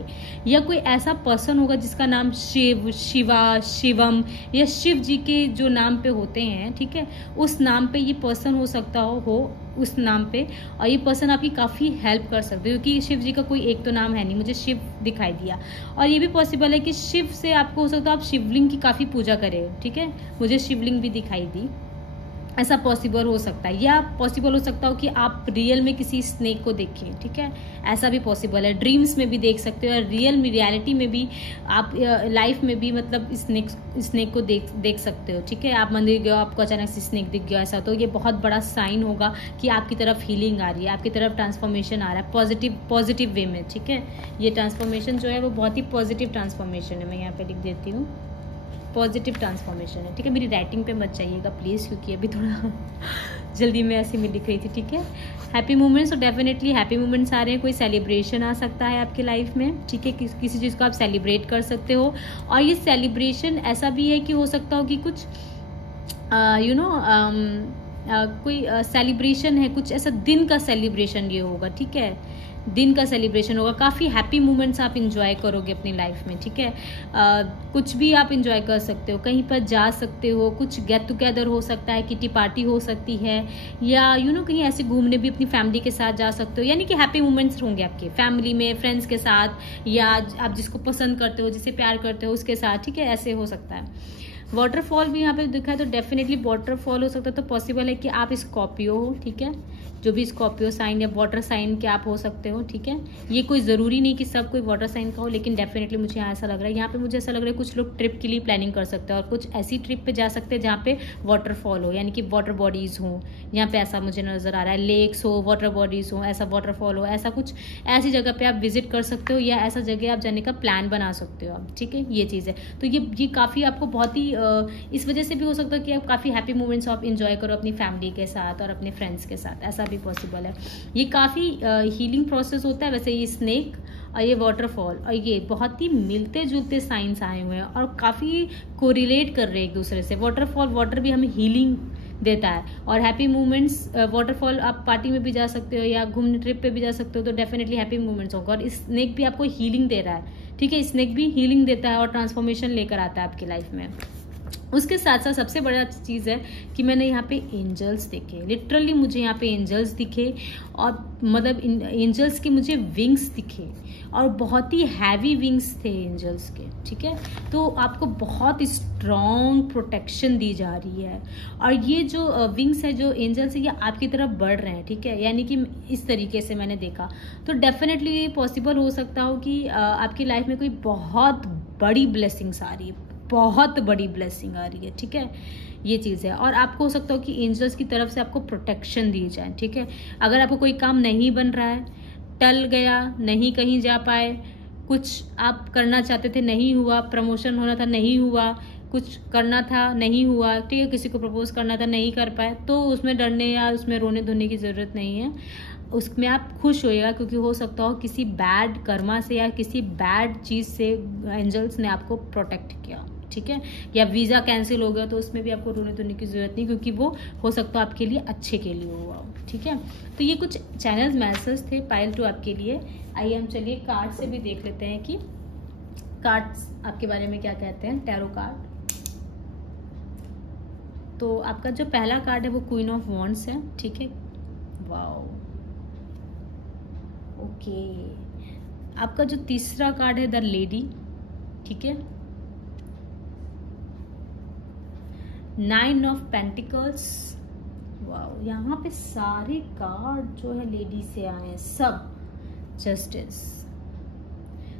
या कोई ऐसा पर्सन होगा जिसका नाम शिव, शिवा, शिवम या शिव जी के जो नाम पे होते हैं, ठीक है, उस नाम पे ये पर्सन हो सकता हो उस नाम पे, और ये पर्सन आपकी काफ़ी हेल्प कर सकते हो, क्योंकि शिव जी का कोई एक तो नाम है नहीं, मुझे शिव दिखाई दिया। और ये भी पॉसिबल है कि शिव से आपको हो सकता है आप शिवलिंग की काफ़ी पूजा करें, ठीक है, मुझे शिवलिंग भी दिखाई दी, ऐसा पॉसिबल हो सकता है। या पॉसिबल हो सकता हो कि आप रियल में किसी स्नेक को देखें, ठीक है, ऐसा भी पॉसिबल है। ड्रीम्स में भी देख सकते हो और रियल में, रियलिटी में भी आप लाइफ में भी मतलब स्नेक को देख सकते हो, ठीक है। आप मंदिर गए हो, आपको अचानक से स्नेक दिख गया, ऐसा, तो ये बहुत बड़ा साइन होगा कि आपकी तरफ हीलिंग आ रही है, आपकी तरफ ट्रांसफॉर्मेशन आ रहा है पॉजिटिव वे में, ठीक है। ये ट्रांसफॉर्मेशन जो है वो बहुत ही पॉजिटिव ट्रांसफॉर्मेशन है। मैं यहाँ पे लिख देती हूँ, पॉजिटिव ट्रांसफॉर्मेशन है, ठीक है। मेरी राइटिंग पे मत जाइएगा प्लीज़, क्योंकि अभी थोड़ा जल्दी में ऐसे में लिख रही थी, ठीक है। हैप्पी मोमेंट्स, तो डेफिनेटली हैप्पी मोमेंट्स आ रहे हैं। कोई सेलिब्रेशन आ सकता है आपकी लाइफ में, ठीक है, किसी चीज़ को आप सेलिब्रेट कर सकते हो। और ये सेलिब्रेशन ऐसा भी है कि हो सकता हो कि कुछ कोई सेलिब्रेशन है, कुछ ऐसा दिन का सेलिब्रेशन ये होगा, ठीक है, दिन का सेलिब्रेशन होगा। काफ़ी हैप्पी मोमेंट्स आप इंजॉय करोगे अपनी लाइफ में, ठीक है। कुछ भी आप इंजॉय कर सकते हो, कहीं पर जा सकते हो, कुछ गेट टुगेदर हो सकता है, किटी पार्टी हो सकती है, या कहीं ऐसे घूमने भी अपनी फैमिली के साथ जा सकते हो। यानी कि हैप्पी मोमेंट्स होंगे आपके फैमिली में, फ्रेंड्स के साथ, या आप जिसको पसंद करते हो, जिसे प्यार करते हो उसके साथ, ठीक है, ऐसे हो सकता है। वाटरफॉल भी यहाँ पे दिखा है, तो डेफिनेटली वाटरफॉल हो सकता है। तो पॉसिबल है कि आप स्कॉर्पियो हो, ठीक है, जो भी स्कॉर्पियो साइन या वाटर साइन के आप हो सकते हो, ठीक है। ये कोई ज़रूरी नहीं कि सब कोई वाटर साइन का हो, लेकिन डेफिनेटली मुझे यहाँ ऐसा लग रहा है। यहाँ पे मुझे ऐसा लग रहा है कुछ लोग ट्रिप के लिए प्लानिंग कर सकते हैं और कुछ ऐसी ट्रिप पे जा सकते हैं जहाँ पे वाटरफॉल हो, यानी कि वाटर बॉडीज़ हो। यहाँ पे ऐसा मुझे नज़र आ रहा है, लेक्स हो, वाटर बॉडीज़ हो, ऐसा वाटरफॉल हो, ऐसा कुछ ऐसी जगह पे आप विजिट कर सकते हो, या ऐसा जगह आप जाने का प्लान बना सकते हो आप, ठीक है, ये चीज़ है। तो ये काफ़ी आपको बहुत ही इस वजह से भी हो सकता है कि आप काफ़ी हैप्पी मोमेंट्स आप इंजॉय करो अपनी फैमिली के साथ और अपने फ्रेंड्स के साथ, ऐसा भी पॉसिबल है। ये काफ़ी हीलिंग प्रोसेस होता है। वैसे ये स्नेक और ये वाटरफॉल और ये बहुत ही मिलते जुलते साइंस आए हुए हैं और काफ़ी कोरिलेट कर रहे हैं एक दूसरे से। वाटरफॉल, वाटर भी हमें हीलिंग देता है, और हैप्पी मोमेंट्स, वाटरफॉल आप पार्टी में भी जा सकते हो या घूमने ट्रिप पे भी जा सकते हो, तो डेफिनेटली हैप्पी मोमेंट्स होगा। और स्नेक भी आपको हीलिंग दे रहा है, ठीक है, स्नेक भी हीलिंग देता है और ट्रांसफॉर्मेशन लेकर आता है आपकी लाइफ में। उसके साथ साथ सबसे बड़ा चीज़ है कि मैंने यहाँ पे एंजल्स देखे, लिटरली मुझे यहाँ पे एंजल्स दिखे, और मतलब एंजल्स के मुझे विंग्स दिखे, और बहुत ही हैवी विंग्स थे एंजल्स के, ठीक है। तो आपको बहुत स्ट्रॉन्ग प्रोटेक्शन दी जा रही है, और ये जो विंग्स है, जो एंजल्स है, ये आपकी तरफ बढ़ रहे हैं, ठीक है, यानी कि इस तरीके से मैंने देखा। तो डेफिनेटली ये पॉसिबल हो सकता हो कि आपकी लाइफ में कोई बहुत बड़ी ब्लेसिंग्स आ रही है, बहुत बड़ी ब्लेसिंग आ रही है, ठीक है, ये चीज़ है। और आपको हो सकता हो कि एंजल्स की तरफ से आपको प्रोटेक्शन दी जाए, ठीक है। अगर आपको कोई काम नहीं बन रहा है, टल गया, नहीं कहीं जा पाए, कुछ आप करना चाहते थे नहीं हुआ, प्रमोशन होना था नहीं हुआ, कुछ करना था नहीं हुआ, ठीक है, किसी को प्रपोज करना था नहीं कर पाए, तो उसमें डरने या उसमें रोने धोने की ज़रूरत नहीं है। उसमें आप खुश होइएगा, क्योंकि हो सकता हो किसी बैड कर्मा से या किसी बैड चीज़ से एंजल्स ने आपको प्रोटेक्ट किया, ठीक है। या वीज़ा कैंसिल हो गया तो उसमें भी आपको रोने धोने की ज़रूरत नहीं, क्योंकि वो हो सकता है आपके लिए अच्छे के लिए हुआ हो, ठीक है। तो ये कुछ चैनल मैसेज थे पाइल 2 आपके लिए। आइए हम चलिए कार्ड से भी देख लेते हैं कि कार्ड्स आपके बारे में क्या कहते हैं, टैरो कार्ड। तो आपका जो पहला कार्ड है वो क्वीन ऑफ वॉन्ड्स है, ठीक है। Wow, okay. आपका जो तीसरा कार्ड है द लेडी, ठीक है। 9 ऑफ पेंटिकल्स। वाओ, यहाँ पे सारे कार्ड जो है लेडी से आए हैं, सब जस्टिस।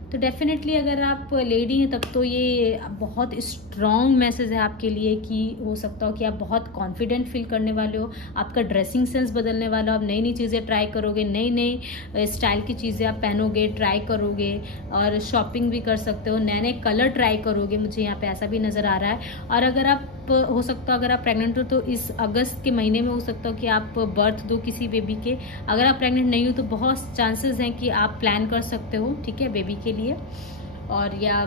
तो डेफिनेटली अगर आप लेडी हैं तब तो ये बहुत स्ट्रॉन्ग मैसेज है आपके लिए कि हो सकता हो कि आप बहुत कॉन्फिडेंट फील करने वाले हो, आपका ड्रेसिंग सेंस बदलने वाला हो, आप नई नई चीज़ें ट्राई करोगे, नई नई स्टाइल की चीज़ें आप पहनोगे, ट्राई करोगे, और शॉपिंग भी कर सकते हो, नए नए कलर ट्राई करोगे, मुझे यहाँ पे ऐसा भी नज़र आ रहा है। और अगर आप हो सकता हो अगर आप प्रेग्नेंट हो तो इस अगस्त के महीने में हो सकता हो कि आप बर्थ दो किसी बेबी के। अगर आप प्रेग्नेंट नहीं हो तो बहुत चांसेस हैं कि आप प्लान कर सकते हो, ठीक है, बेबी के लिए, और या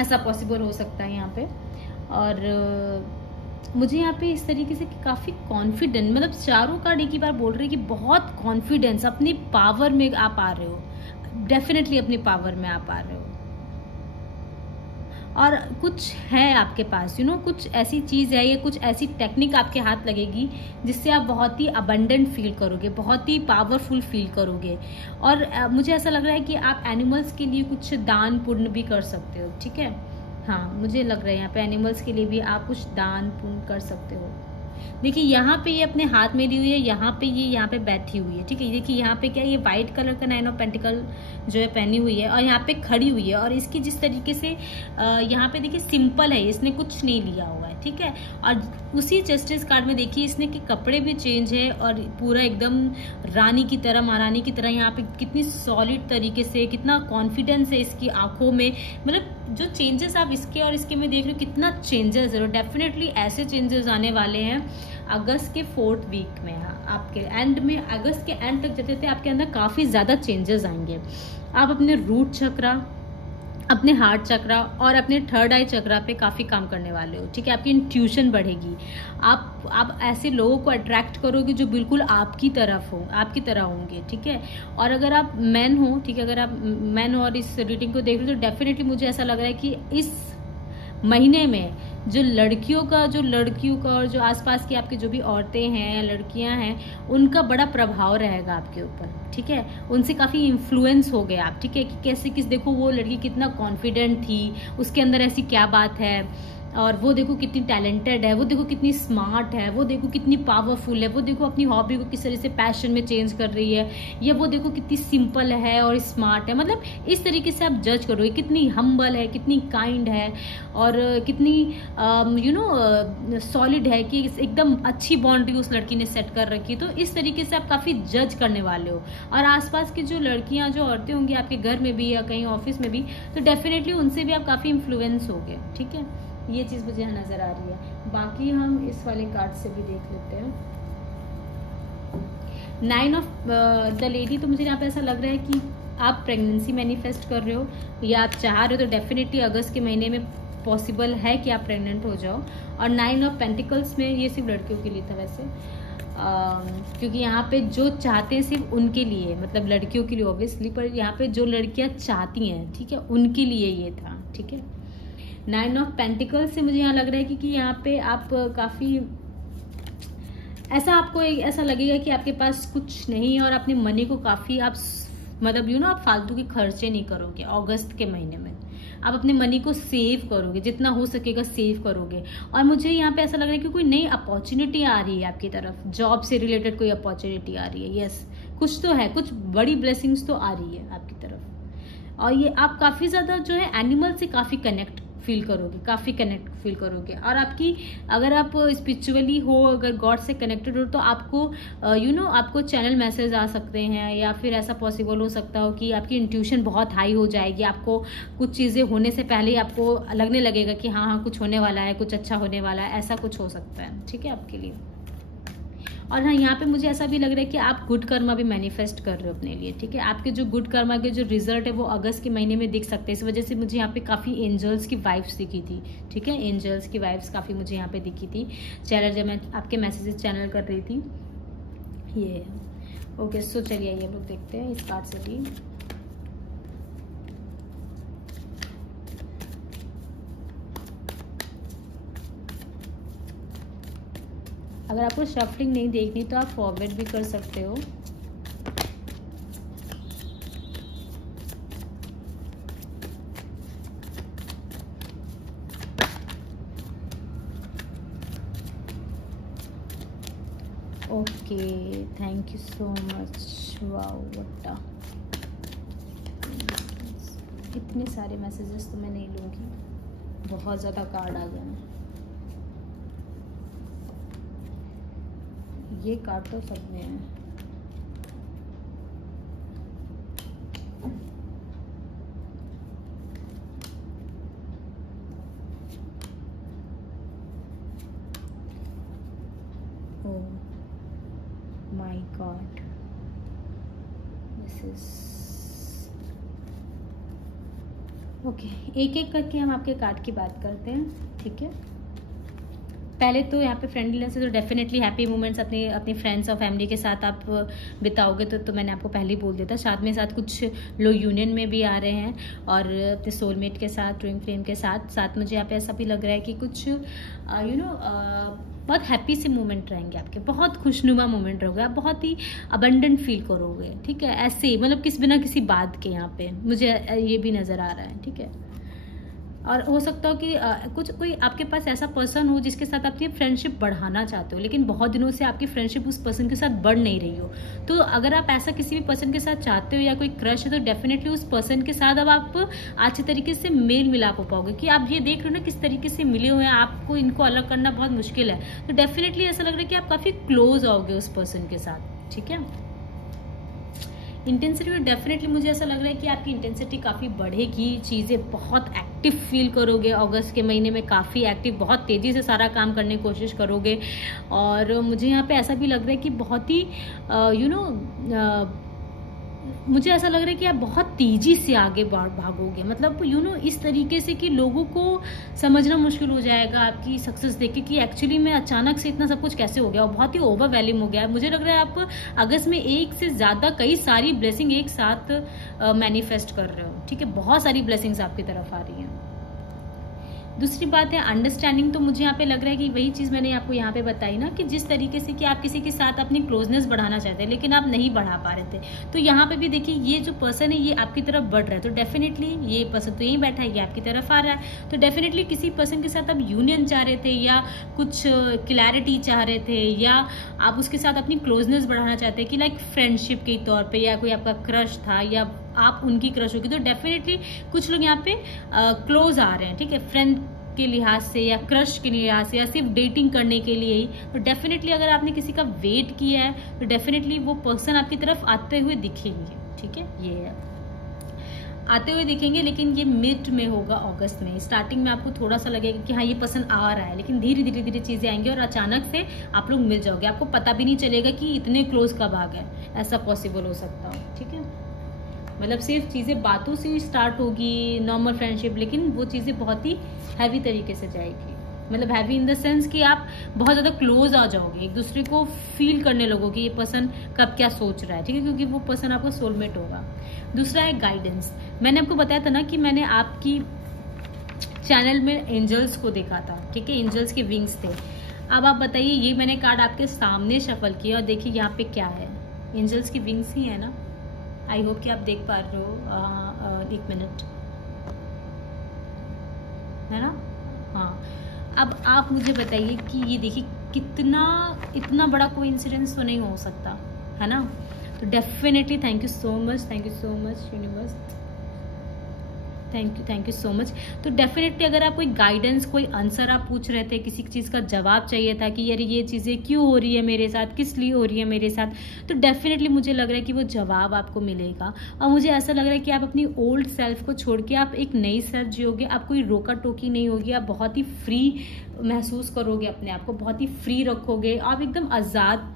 ऐसा पॉसिबल हो सकता है यहाँ पे। और मुझे यहाँ पे इस तरीके से काफ़ी कॉन्फिडेंट, मतलब चारों कार्ड एक ही बार बोल रहे हैं कि बहुत कॉन्फिडेंस, अपनी पावर में आप आ रहे हो, डेफिनेटली अपनी पावर में आप आ रहे हो। और कुछ है आपके पास, कुछ ऐसी चीज़ है या कुछ ऐसी टेक्निक आपके हाथ लगेगी जिससे आप बहुत ही अबंडेंट फील करोगे, बहुत ही पावरफुल फील करोगे। और मुझे ऐसा लग रहा है कि आप एनिमल्स के लिए कुछ दान पुण्य भी कर सकते हो, ठीक है। हाँ, मुझे लग रहा है यहाँ पे एनिमल्स के लिए भी आप कुछ दान पुण्य कर सकते हो। देखिए यहाँ पे ये अपने हाथ में ली हुई है, यहाँ पे ये यहाँ पे बैठी हुई है, ठीक है। देखिए यहाँ पे क्या है, ये व्हाइट कलर का 9 ऑफ पेंटिकल जो है पहनी हुई है, और यहाँ पे खड़ी हुई है। और इसकी जिस तरीके से यहाँ पे देखिए सिंपल है, इसने कुछ नहीं लिया हुआ है, ठीक है। और उसी जस्टिस कार्ड में देखिए इसने के कपड़े भी चेंज है, और पूरा एकदम रानी की तरह, महारानी की तरह, यहाँ पे कितनी सॉलिड तरीके से, कितना कॉन्फिडेंस है इसकी आंखों में। मतलब जो चेंजेस आप इसके और इसके में देख रहे हो, कितना चेंजेस है। डेफिनेटली ऐसे चेंजेस आने वाले हैं अगस्त के 4th वीक में। आपके एंड में, अगस्त के एंड तक जाते थे आपके अंदर काफ़ी ज़्यादा चेंजेस आएंगे। आप अपने रूट चक्रा, अपने हार्ट चक्रा और अपने 3rd आई चक्रा पे काफ़ी काम करने वाले हो, ठीक है। आपकी इंट्यूशन बढ़ेगी, आप ऐसे लोगों को अट्रैक्ट करोगे जो बिल्कुल आपकी तरफ हो, आपकी तरह होंगे, ठीक है। और अगर आप मैन हो, ठीक है, अगर आप मैन हो और इस रीडिंग को देख रहे हो तो डेफिनेटली मुझे ऐसा लग रहा है कि इस महीने में जो लड़कियों का और जो आसपास की आपकी जो भी औरतें हैं या लड़कियां हैं, उनका बड़ा प्रभाव रहेगा आपके ऊपर, ठीक है। उनसे काफ़ी इन्फ्लुएंस हो गए आप, ठीक है, कि कैसे देखो वो लड़की कितना कॉन्फिडेंट थी, उसके अंदर ऐसी क्या बात है, और वो देखो कितनी टैलेंटेड है, वो देखो कितनी स्मार्ट है, वो देखो कितनी पावरफुल है, वो देखो अपनी हॉबी को किस तरह से पैशन में चेंज कर रही है, या वो देखो कितनी सिंपल है और स्मार्ट है। मतलब इस तरीके से आप जज करोगे कितनी हम्बल है, कितनी काइंड है, और कितनी सॉलिड है, कि एकदम अच्छी बाउंड्री उस लड़की ने सेट कर रखी। तो इस तरीके से आप काफ़ी जज करने वाले हो। और आसपास की जो लड़कियां, जो औरतें होंगी आपके घर में भी या कहीं ऑफिस में भी, तो डेफिनेटली उनसे भी आप काफ़ी इन्फ्लुएंस होगे, ठीक है। ये चीज़ मुझे यहाँ नज़र आ रही है। बाकी हम इस वाले कार्ड से भी देख लेते हैं। 9 ऑफ द लेडी, तो मुझे यहाँ पे ऐसा लग रहा है कि आप प्रेगनेंसी मैनिफेस्ट कर रहे हो या आप चाह रहे हो, तो डेफिनेटली अगस्त के महीने में पॉसिबल है कि आप प्रेग्नेंट हो जाओ। और 9 ऑफ पेंटिकल्स में ये सिर्फ लड़कियों के लिए था वैसे, क्योंकि यहाँ पे जो चाहते हैं सिर्फ उनके लिए, मतलब लड़कियों के लिए ऑब्वियसली, पर यहाँ पे जो लड़कियाँ चाहती हैं, ठीक है, उनके लिए ये था, ठीक है। 9 ऑफ पेंटिकल्स से मुझे यहाँ लग रहा है कि यहाँ पे आप काफ़ी ऐसा, आपको ऐसा लगेगा कि आपके पास कुछ नहीं है, और अपने मनी को काफ़ी आप मतलब आप फालतू के खर्चे नहीं करोगे। अगस्त के महीने में आप अपने मनी को सेव करोगे, जितना हो सकेगा सेव करोगे। और मुझे यहाँ पे ऐसा लग रहा है कि कोई नई अपॉर्चुनिटी आ रही है आपकी तरफ, जॉब से रिलेटेड कोई अपॉर्चुनिटी आ रही है। यस, कुछ तो है, कुछ बड़ी ब्लेसिंग्स तो आ रही है आपकी तरफ। और ये आप काफ़ी ज़्यादा जो है एनिमल से काफ़ी कनेक्ट फील करोगे, काफ़ी कनेक्ट फील करोगे। और आपकी, अगर आप स्पिरिचुअली हो, अगर गॉड से कनेक्टेड हो, तो आपको आपको चैनल मैसेज आ सकते हैं, या फिर ऐसा पॉसिबल हो सकता हो कि आपकी इंट्यूशन बहुत हाई हो जाएगी। आपको कुछ चीज़ें होने से पहले ही आपको लगने लगेगा कि हाँ कुछ होने वाला है, कुछ अच्छा होने वाला है, ऐसा कुछ हो सकता है, ठीक है, आपके लिए। और हाँ, यहाँ पे मुझे ऐसा भी लग रहा है कि आप गुड कर्मा भी मैनिफेस्ट कर रहे हो अपने लिए, ठीक है। आपके जो गुड कर्मा के जो रिजल्ट है वो अगस्त के महीने में दिख सकते हैं। इस वजह से मुझे यहाँ पे काफ़ी एंजल्स की वाइब्स दिखी थी, ठीक है। एंजल्स की वाइब्स काफ़ी मुझे यहाँ पे दिखी थी चैनल, जब मैं आपके मैसेजेस चैनल कर रही थी। ये ओके, सो चलिए ये लोग देखते हैं इस कार्ड से भी। अगर आपको शफलिंग नहीं देखनी तो आप फॉरवर्ड भी कर सकते हो। Okay, thank you so much. Wow what a, इतने सारे मैसेजेस तो मैं नहीं लूँगी, बहुत ज़्यादा कार्ड आ गए। ये कार्ड तो सब में है। Oh my God, this is okay. एक एक करके हम आपके कार्ड की बात करते हैं, ठीक है। पहले तो यहाँ पे फ्रेंडलीनेस है, तो डेफिनेटली हैप्पी मोमेंट्स अपने फ्रेंड्स और फैमिली के साथ आप बिताओगे, तो मैंने आपको पहले ही बोल दिया था। साथ कुछ लोग यूनियन में भी आ रहे हैं और अपने सोलमेट के साथ, ट्विन फ्लेम के साथ मुझे यहाँ पे ऐसा भी लग रहा है कि कुछ बहुत हैप्पी से मोमेंट रहेंगे आपके, बहुत खुशनुमा मोमेंट रहोगे, आप बहुत ही अबंडेंट फील करोगे, ठीक है। ऐसे मतलब बिना किसी बात के यहाँ पे मुझे ये भी नज़र आ रहा है, ठीक है। और हो सकता हो कि कोई आपके पास ऐसा पर्सन हो जिसके साथ अपनी फ्रेंडशिप बढ़ाना चाहते हो, लेकिन बहुत दिनों से आपकी फ्रेंडशिप उस पर्सन के साथ बढ़ नहीं रही हो। तो अगर आप ऐसा किसी भी पर्सन के साथ चाहते हो या कोई क्रश है, तो डेफिनेटली उस पर्सन के साथ अब आप अच्छे तरीके से मेल मिलाप हो पाओगे, कि आप ये देख रहे हो ना किस तरीके से मिले हुए हैं, आपको इनको अलग करना बहुत मुश्किल है। तो डेफिनेटली ऐसा लग रहा है कि आप काफ़ी क्लोज आओगे उस पर्सन के साथ, ठीक है। इंटेंसिटी में डेफिनेटली मुझे ऐसा लग रहा है कि आपकी इंटेंसिटी काफ़ी बढ़ेगी, चीज़ें बहुत एक्टिव फील करोगे अगस्त के महीने में, काफ़ी एक्टिव, बहुत तेज़ी से सारा काम करने की कोशिश करोगे। और मुझे यहाँ पे ऐसा भी लग रहा है कि बहुत ही मुझे ऐसा लग रहा है कि आप बहुत तेजी से आगे भागोगे, मतलब इस तरीके से कि लोगों को समझना मुश्किल हो जाएगा आपकी सक्सेस देख के कि एक्चुअली में अचानक से इतना सब कुछ कैसे हो गया, और बहुत ही ओवरवेलमिंग हो गया। मुझे लग रहा है आप अगस्त में एक से ज्यादा कई सारी ब्लेसिंग एक साथ मैनिफेस्ट कर रहे हो, ठीक है। बहुत सारी ब्लेसिंग्स आपकी तरफ आ रही हैं। दूसरी बात है अंडरस्टैंडिंग। तो मुझे यहाँ पे लग रहा है कि वही चीज़ मैंने आपको यहाँ पे बताई ना, कि जिस तरीके से कि आप किसी के साथ अपनी क्लोजनेस बढ़ाना चाहते हैं लेकिन आप नहीं बढ़ा पा रहे थे, तो यहाँ पे भी देखिए ये जो पर्सन है ये आपकी तरफ बढ़ रहा है, तो डेफिनेटली ये पर्सन तो यहीं बैठा है, ये आपकी तरफ आ रहा है। तो डेफिनेटली किसी पर्सन के साथ आप यूनियन चाह रहे थे या कुछ क्लैरिटी चाह रहे थे, या आप उसके साथ अपनी क्लोजनेस बढ़ाना चाहते हैं कि लाइक फ्रेंडशिप के तौर पर, या कोई आपका क्रश था या आप उनकी क्रश होगी, तो डेफिनेटली कुछ लोग यहाँ पे क्लोज आ रहे हैं, ठीक है, फ्रेंड के लिहाज से या क्रश के लिहाज से या सिर्फ डेटिंग करने के लिए ही। तो डेफिनेटली अगर आपने किसी का वेट किया है तो डेफिनेटली वो पर्सन आपकी तरफ आते हुए दिखेंगे, ठीक है। ये है आते हुए दिखेंगे, लेकिन ये मिड में होगा अगस्त में। स्टार्टिंग में आपको थोड़ा सा लगेगा कि हाँ ये पर्सन आ रहा है, लेकिन धीरे धीरे चीजें आएंगी और अचानक से आप लोग मिल जाओगे, आपको पता भी नहीं चलेगा कि इतने क्लोज कब आ गए, ऐसा पॉसिबल हो सकता हो, ठीक है। मतलब सिर्फ चीज़ें बातों से स्टार्ट होगी, नॉर्मल फ्रेंडशिप, लेकिन वो चीज़ें बहुत ही हैवी तरीके से जाएगी। मतलब हैवी इन द सेंस कि आप बहुत ज़्यादा क्लोज आ जाओगे, एक दूसरे को फील करने लगोगे ये पर्सन कब क्या सोच रहा है, ठीक है, क्योंकि वो पर्सन आपका सोलमेट होगा। दूसरा है गाइडेंस। मैंने आपको बताया था ना कि मैंने आपकी चैनल में एंजल्स को देखा था, ठीक है, एंजल्स के विंग्स थे। अब आप बताइए, ये मैंने कार्ड आपके सामने शफल किया और देखिए यहाँ पे क्या है, एंजल्स की विंग्स ही है ना। आई होप कि आप देख पा रहे हो। 1 मिनट, है ना, हाँ। अब आप मुझे बताइए कि ये देखिए इतना बड़ा कोइंसिडेंस तो नहीं हो सकता, है ना। तो definitely thank you so much universe, thank you so much. तो डेफिनेटली अगर आप कोई गाइडेंस, कोई आंसर आप पूछ रहे थे, किसी चीज़ का जवाब चाहिए था कि यार ये चीज़ें क्यों हो रही है मेरे साथ, किस लिए हो रही है मेरे साथ, तो डेफिनेटली मुझे लग रहा है कि वो जवाब आपको मिलेगा। और मुझे ऐसा लग रहा है कि आप अपनी ओल्ड सेल्फ को छोड़ के आप एक नई सेल्फ जियोगे, आप कोई रोका टोकी नहीं होगी, आप बहुत ही फ्री महसूस करोगे, अपने आप को बहुत ही फ्री रखोगे, आप एकदम आज़ाद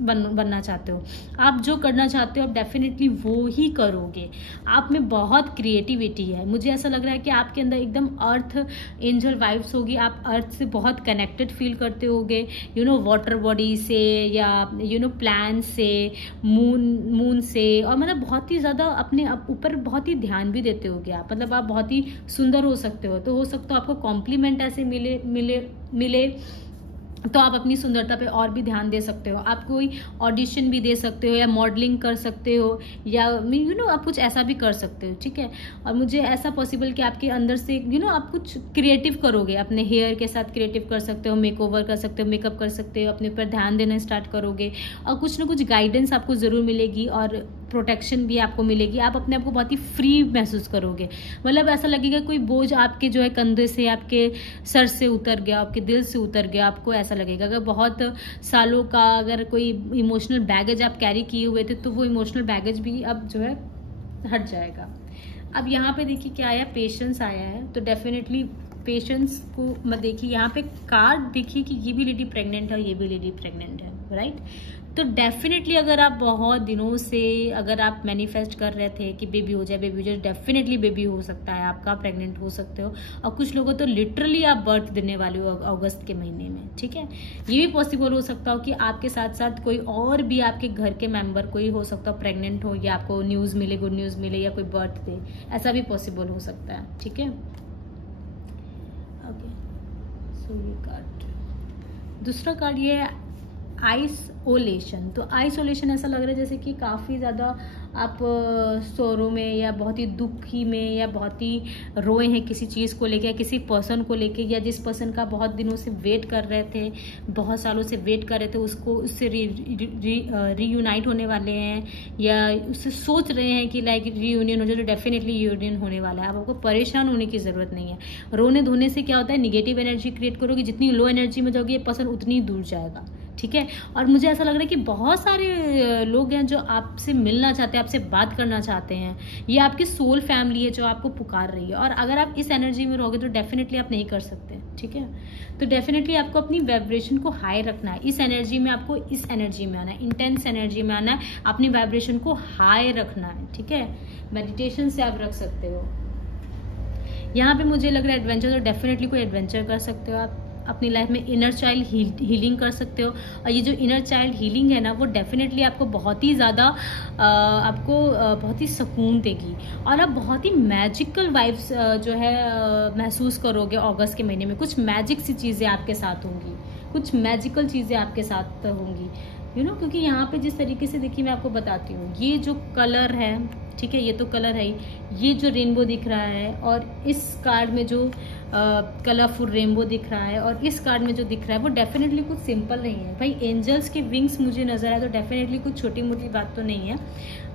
बनना चाहते हो, आप जो करना चाहते हो आप डेफिनेटली वो ही करोगे। आप में बहुत क्रिएटिविटी है, मुझे ऐसा लग रहा है कि आपके अंदर एकदम अर्थ एंजल वाइब्स होगी, आप अर्थ से बहुत कनेक्टेड फील करते होगे, वाटर बॉडी से या प्लांट से, मून से, और मतलब बहुत ही ज़्यादा अपने ऊपर बहुत ही ध्यान भी देते होगे आप, मतलब आप बहुत ही सुंदर हो सकते हो। तो हो सकता है आपको कॉम्प्लीमेंट ऐसे मिले तो आप अपनी सुंदरता पे और भी ध्यान दे सकते हो। आप कोई ऑडिशन भी दे सकते हो या मॉडलिंग कर सकते हो या आप कुछ ऐसा भी कर सकते हो, ठीक है। और मुझे ऐसा पॉसिबल कि आपके अंदर से आप कुछ क्रिएटिव करोगे, अपने हेयर के साथ क्रिएटिव कर सकते हो, मेकओवर कर सकते हो, मेकअप कर सकते हो, अपने ऊपर ध्यान देना स्टार्ट करोगे और कुछ ना कुछ गाइडेंस आपको ज़रूर मिलेगी और प्रोटेक्शन भी आपको मिलेगी। आप अपने आप को बहुत ही फ्री महसूस करोगे, मतलब ऐसा लगेगा कोई बोझ आपके जो है कंधे से, आपके सर से उतर गया, आपके दिल से उतर गया, आपको ऐसा लगेगा। अगर बहुत सालों का अगर कोई इमोशनल बैगेज आप कैरी किए हुए थे तो वो इमोशनल बैगेज भी अब जो है हट जाएगा। अब यहाँ पे देखिए क्या आया, पेशेंस आया है, तो डेफिनेटली पेशेंस को मत देखिए। यहाँ पे कार्ड देखिए कि ये भी लेडी प्रेग्नेंट है, ये भी लेडी प्रेग्नेंट है, राइट। तो डेफिनेटली अगर आप बहुत दिनों से अगर आप मैनिफेस्ट कर रहे थे कि बेबी हो जाए, डेफिनेटली बेबी हो सकता है आपका, प्रेग्नेंट हो सकते हो। और कुछ लोगों तो लिटरली आप बर्थ देने वाले हो अगस्त के महीने में, ठीक है। ये भी पॉसिबल हो सकता हो कि आपके साथ साथ कोई और भी आपके घर के मेंबर कोई हो सकता हो प्रेग्नेंट हो, या आपको न्यूज़ मिले, गुड न्यूज़ मिले, या कोई बर्थ दे, ऐसा भी पॉसिबल हो सकता है, ठीक है। ओके, सो ये कार्ड, दूसरा कार्ड ये है आइसोलेशन। तो आइसोलेशन ऐसा लग रहा है जैसे कि काफ़ी ज़्यादा आप सोरो में या बहुत ही दुखी में या बहुत ही रोए हैं किसी चीज़ को लेके, किसी पर्सन को लेके, या जिस पर्सन का बहुत दिनों से वेट कर रहे थे, बहुत सालों से वेट कर रहे थे, उससे रीयूनाइट होने वाले हैं, या उससे सोच रहे हैं कि लाइक रीयूनियन हो जाए। तो डेफिनेटली रीयूनियन होने वाला है। अब आपको परेशान होने की ज़रूरत नहीं है। रोने धोने से क्या होता है, निगेटिव एनर्जी क्रिएट करोगे, जितनी लो एनर्जी में जाओगे ये पर्सन उतनी दूर जाएगा, ठीक है। और मुझे ऐसा लग रहा है कि बहुत सारे लोग हैं जो आपसे मिलना चाहते हैं, आपसे बात करना चाहते हैं, ये आपकी सोल फैमिली है जो आपको पुकार रही है। और अगर आप इस एनर्जी में रहोगे तो डेफिनेटली आप नहीं कर सकते, ठीक है। तो डेफिनेटली आपको अपनी वाइब्रेशन को हाई रखना है, इस एनर्जी में आपको इस एनर्जी में आना है, इंटेंस एनर्जी में आना है, अपनी वाइब्रेशन को हाई रखना है, ठीक है। मेडिटेशन से आप रख सकते हो। यहाँ पे मुझे लग रहा है एडवेंचर, तो डेफिनेटली कोई एडवेंचर कर सकते हो आप अपनी लाइफ में। इनर चाइल्ड हीलिंग कर सकते हो, और ये जो इनर चाइल्ड हीलिंग है ना वो डेफिनेटली आपको बहुत ही ज़्यादा बहुत ही सुकून देगी, और आप बहुत ही मैजिकल वाइब्स जो है महसूस करोगे अगस्त के महीने में। कुछ मैजिक सी चीज़ें आपके साथ होंगी, कुछ मैजिकल चीज़ें आपके साथ होंगी, क्योंकि यहाँ पे जिस तरीके से देखिए मैं आपको बताती हूँ, ये जो कलर है, ठीक है, ये तो कलर है ही, ये जो रेनबो दिख रहा है, और इस कार्ड में जो कलरफुल रेनबो दिख रहा है, और इस कार्ड में जो दिख रहा है वो डेफिनेटली कुछ सिंपल नहीं है भाई। एंजल्स के विंग्स मुझे नजर आए तो डेफिनेटली कुछ छोटी मोटी बात तो नहीं है,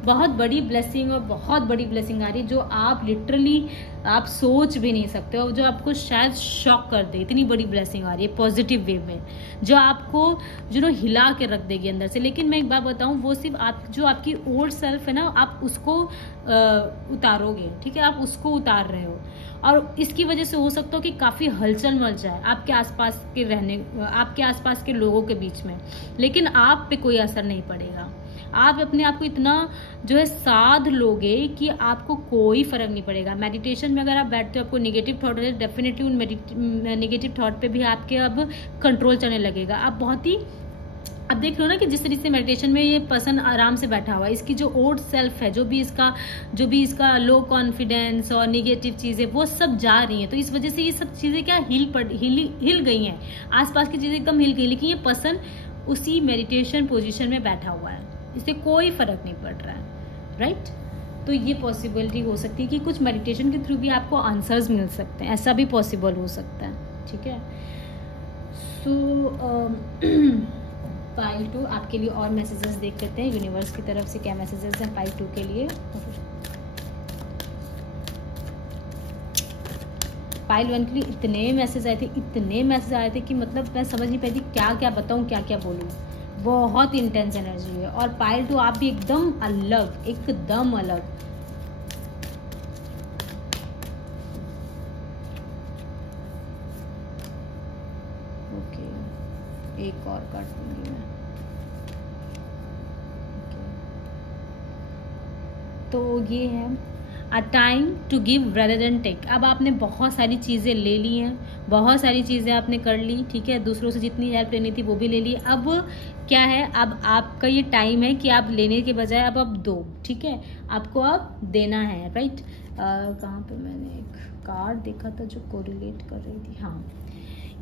बहुत बड़ी ब्लेसिंग, और बहुत बड़ी ब्लेसिंग आ रही है जो आप लिटरली आप सोच भी नहीं सकते हो, जो आपको शायद शॉक कर दे, इतनी बड़ी ब्लेसिंग आ रही है पॉजिटिव वे में, जो आपको हिला के रख देगी अंदर से। लेकिन मैं एक बात बताऊं, वो सिर्फ आप जो आपकी ओल्ड सेल्फ है ना, आप उसको उतारोगे, ठीक है, आप उसको उतार रहे हो, और इसकी वजह से हो सकता हो कि काफ़ी हलचल मच जाए आपके आसपास के लोगों के बीच में, लेकिन आप पे कोई असर नहीं पड़ेगा। आप अपने आप को इतना जो है साध लोगे कि आपको कोई फर्क नहीं पड़ेगा। मेडिटेशन में अगर आप बैठते हो, आपको नेगेटिव थॉट है, डेफिनेटली उन नेगेटिव थॉट पे भी आपके अब कंट्रोल चलने लगेगा। आप बहुत ही अब देख लो ना कि जिस तरीके से मेडिटेशन में ये पर्सन आराम से बैठा हुआ है, इसकी जो ओल्ड सेल्फ है, जो भी इसका लो कॉन्फिडेंस और निगेटिव चीजें वो सब जा रही हैं। तो इस वजह से ये सब चीजें क्या हिल गई हैं, आसपास की चीजें एकदम हिल गई, लेकिन ये पर्सन उसी मेडिटेशन पोजीशन में बैठा हुआ है, इससे कोई फर्क नहीं पड़ रहा है, राइट। तो ये पॉसिबिलिटी हो सकती है कि कुछ मेडिटेशन के थ्रू भी आपको आंसर्स मिल सकते हैं, ऐसा भी पॉसिबल हो सकता है, ठीक है। सो पाइल 2 आपके लिए और मैसेजेस देख लेते हैं, यूनिवर्स की तरफ से क्या मैसेजेस हैं पाइल 2 के लिए। पाइल 1 के लिए इतने मैसेज आए थे कि मतलब मैं समझ नहीं पाई थी क्या क्या बताऊं, क्या क्या बोलूं। बहुत इंटेंस एनर्जी है। और पाइल 2 आप भी एकदम अलग। ओके, एक और कार्ड दूंगी मैं। तो ये है a time to give rather than take. अब आपने बहुत सारी चीज़ें ले ली हैं, बहुत सारी चीज़ें आपने कर ली, ठीक है, दूसरों से जितनी हेल्प लेनी थी वो भी ले ली। अब क्या है, अब आपका ये टाइम है कि आप लेने के बजाय अब आप दो, ठीक है, आपको अब देना है, राइट। कहाँ पे मैंने एक कार्ड देखा था जो कोरिलेट कर रही थी, हाँ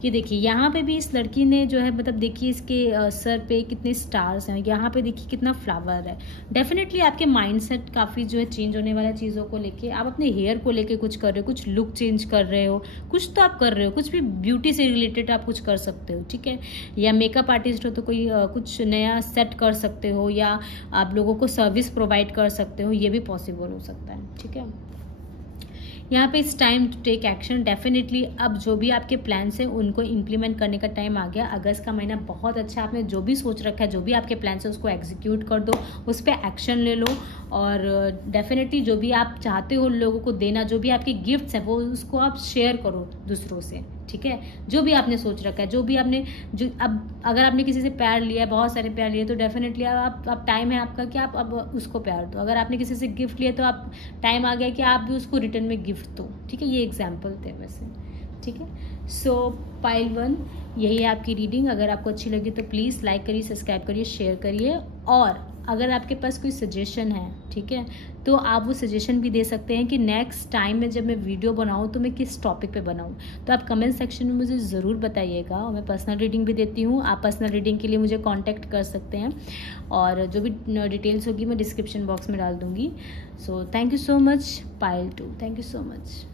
ये देखिए यहाँ पे भी इस लड़की ने जो है मतलब देखिए इसके सर पे कितने स्टार्स हैं, यहाँ पे देखिए कितना फ्लावर है। डेफिनेटली आपके माइंडसेट काफ़ी जो है चेंज होने वाला चीज़ों को लेके। आप अपने हेयर को लेके कुछ कर रहे हो, कुछ लुक चेंज कर रहे हो, कुछ तो आप कर रहे हो, कुछ भी ब्यूटी से रिलेटेड आप कुछ कर सकते हो, ठीक है। या मेकअप आर्टिस्ट हो तो कोई कुछ नया सेट कर सकते हो, या आप लोगों को सर्विस प्रोवाइड कर सकते हो, ये भी पॉसिबल हो सकता है, ठीक है। यहाँ पे it's time to take action. Definitely अब जो भी आपके प्लान्स हैं उनको इम्प्लीमेंट करने का टाइम आ गया। अगस्त का महीना बहुत अच्छा, आपने जो भी सोच रखा है, जो भी आपके प्लान्स हैं उसको एग्जीक्यूट कर दो, उस पर एक्शन ले लो। और डेफिनेटली जो भी आप चाहते हो लोगों को देना, जो भी आपके गिफ्ट्स हैं वो उसको आप शेयर करो दूसरों से, ठीक है। जो भी आपने सोच रखा है, जो भी आपने जो अब अगर आपने किसी से प्यार लिया है, बहुत सारे प्यार लिए, तो डेफिनेटली अब टाइम है आपका कि आप अब उसको प्यार दो। अगर आपने किसी से गिफ्ट लिया तो आप टाइम आ गया कि आप भी उसको रिटर्न में गिफ्ट दो, ठीक है। ये एग्जाम्पल थे वैसे, ठीक है। सो पाइल 1 यही है आपकी रीडिंग। अगर आपको अच्छी लगी तो प्लीज़ लाइक करिए, सब्सक्राइब करिए, शेयर करिए। और अगर आपके पास कोई सजेशन है, ठीक है, तो आप वो सजेशन भी दे सकते हैं कि नेक्स्ट टाइम में जब मैं वीडियो बनाऊँ तो मैं किस टॉपिक पे बनाऊँ। तो आप कमेंट सेक्शन में मुझे ज़रूर बताइएगा, और मैं पर्सनल रीडिंग भी देती हूँ। आप पर्सनल रीडिंग के लिए मुझे कांटेक्ट कर सकते हैं, और जो भी डिटेल्स होगी मैं डिस्क्रिप्शन बॉक्स में डाल दूँगी। So thank you so much Payal 2, thank you so much.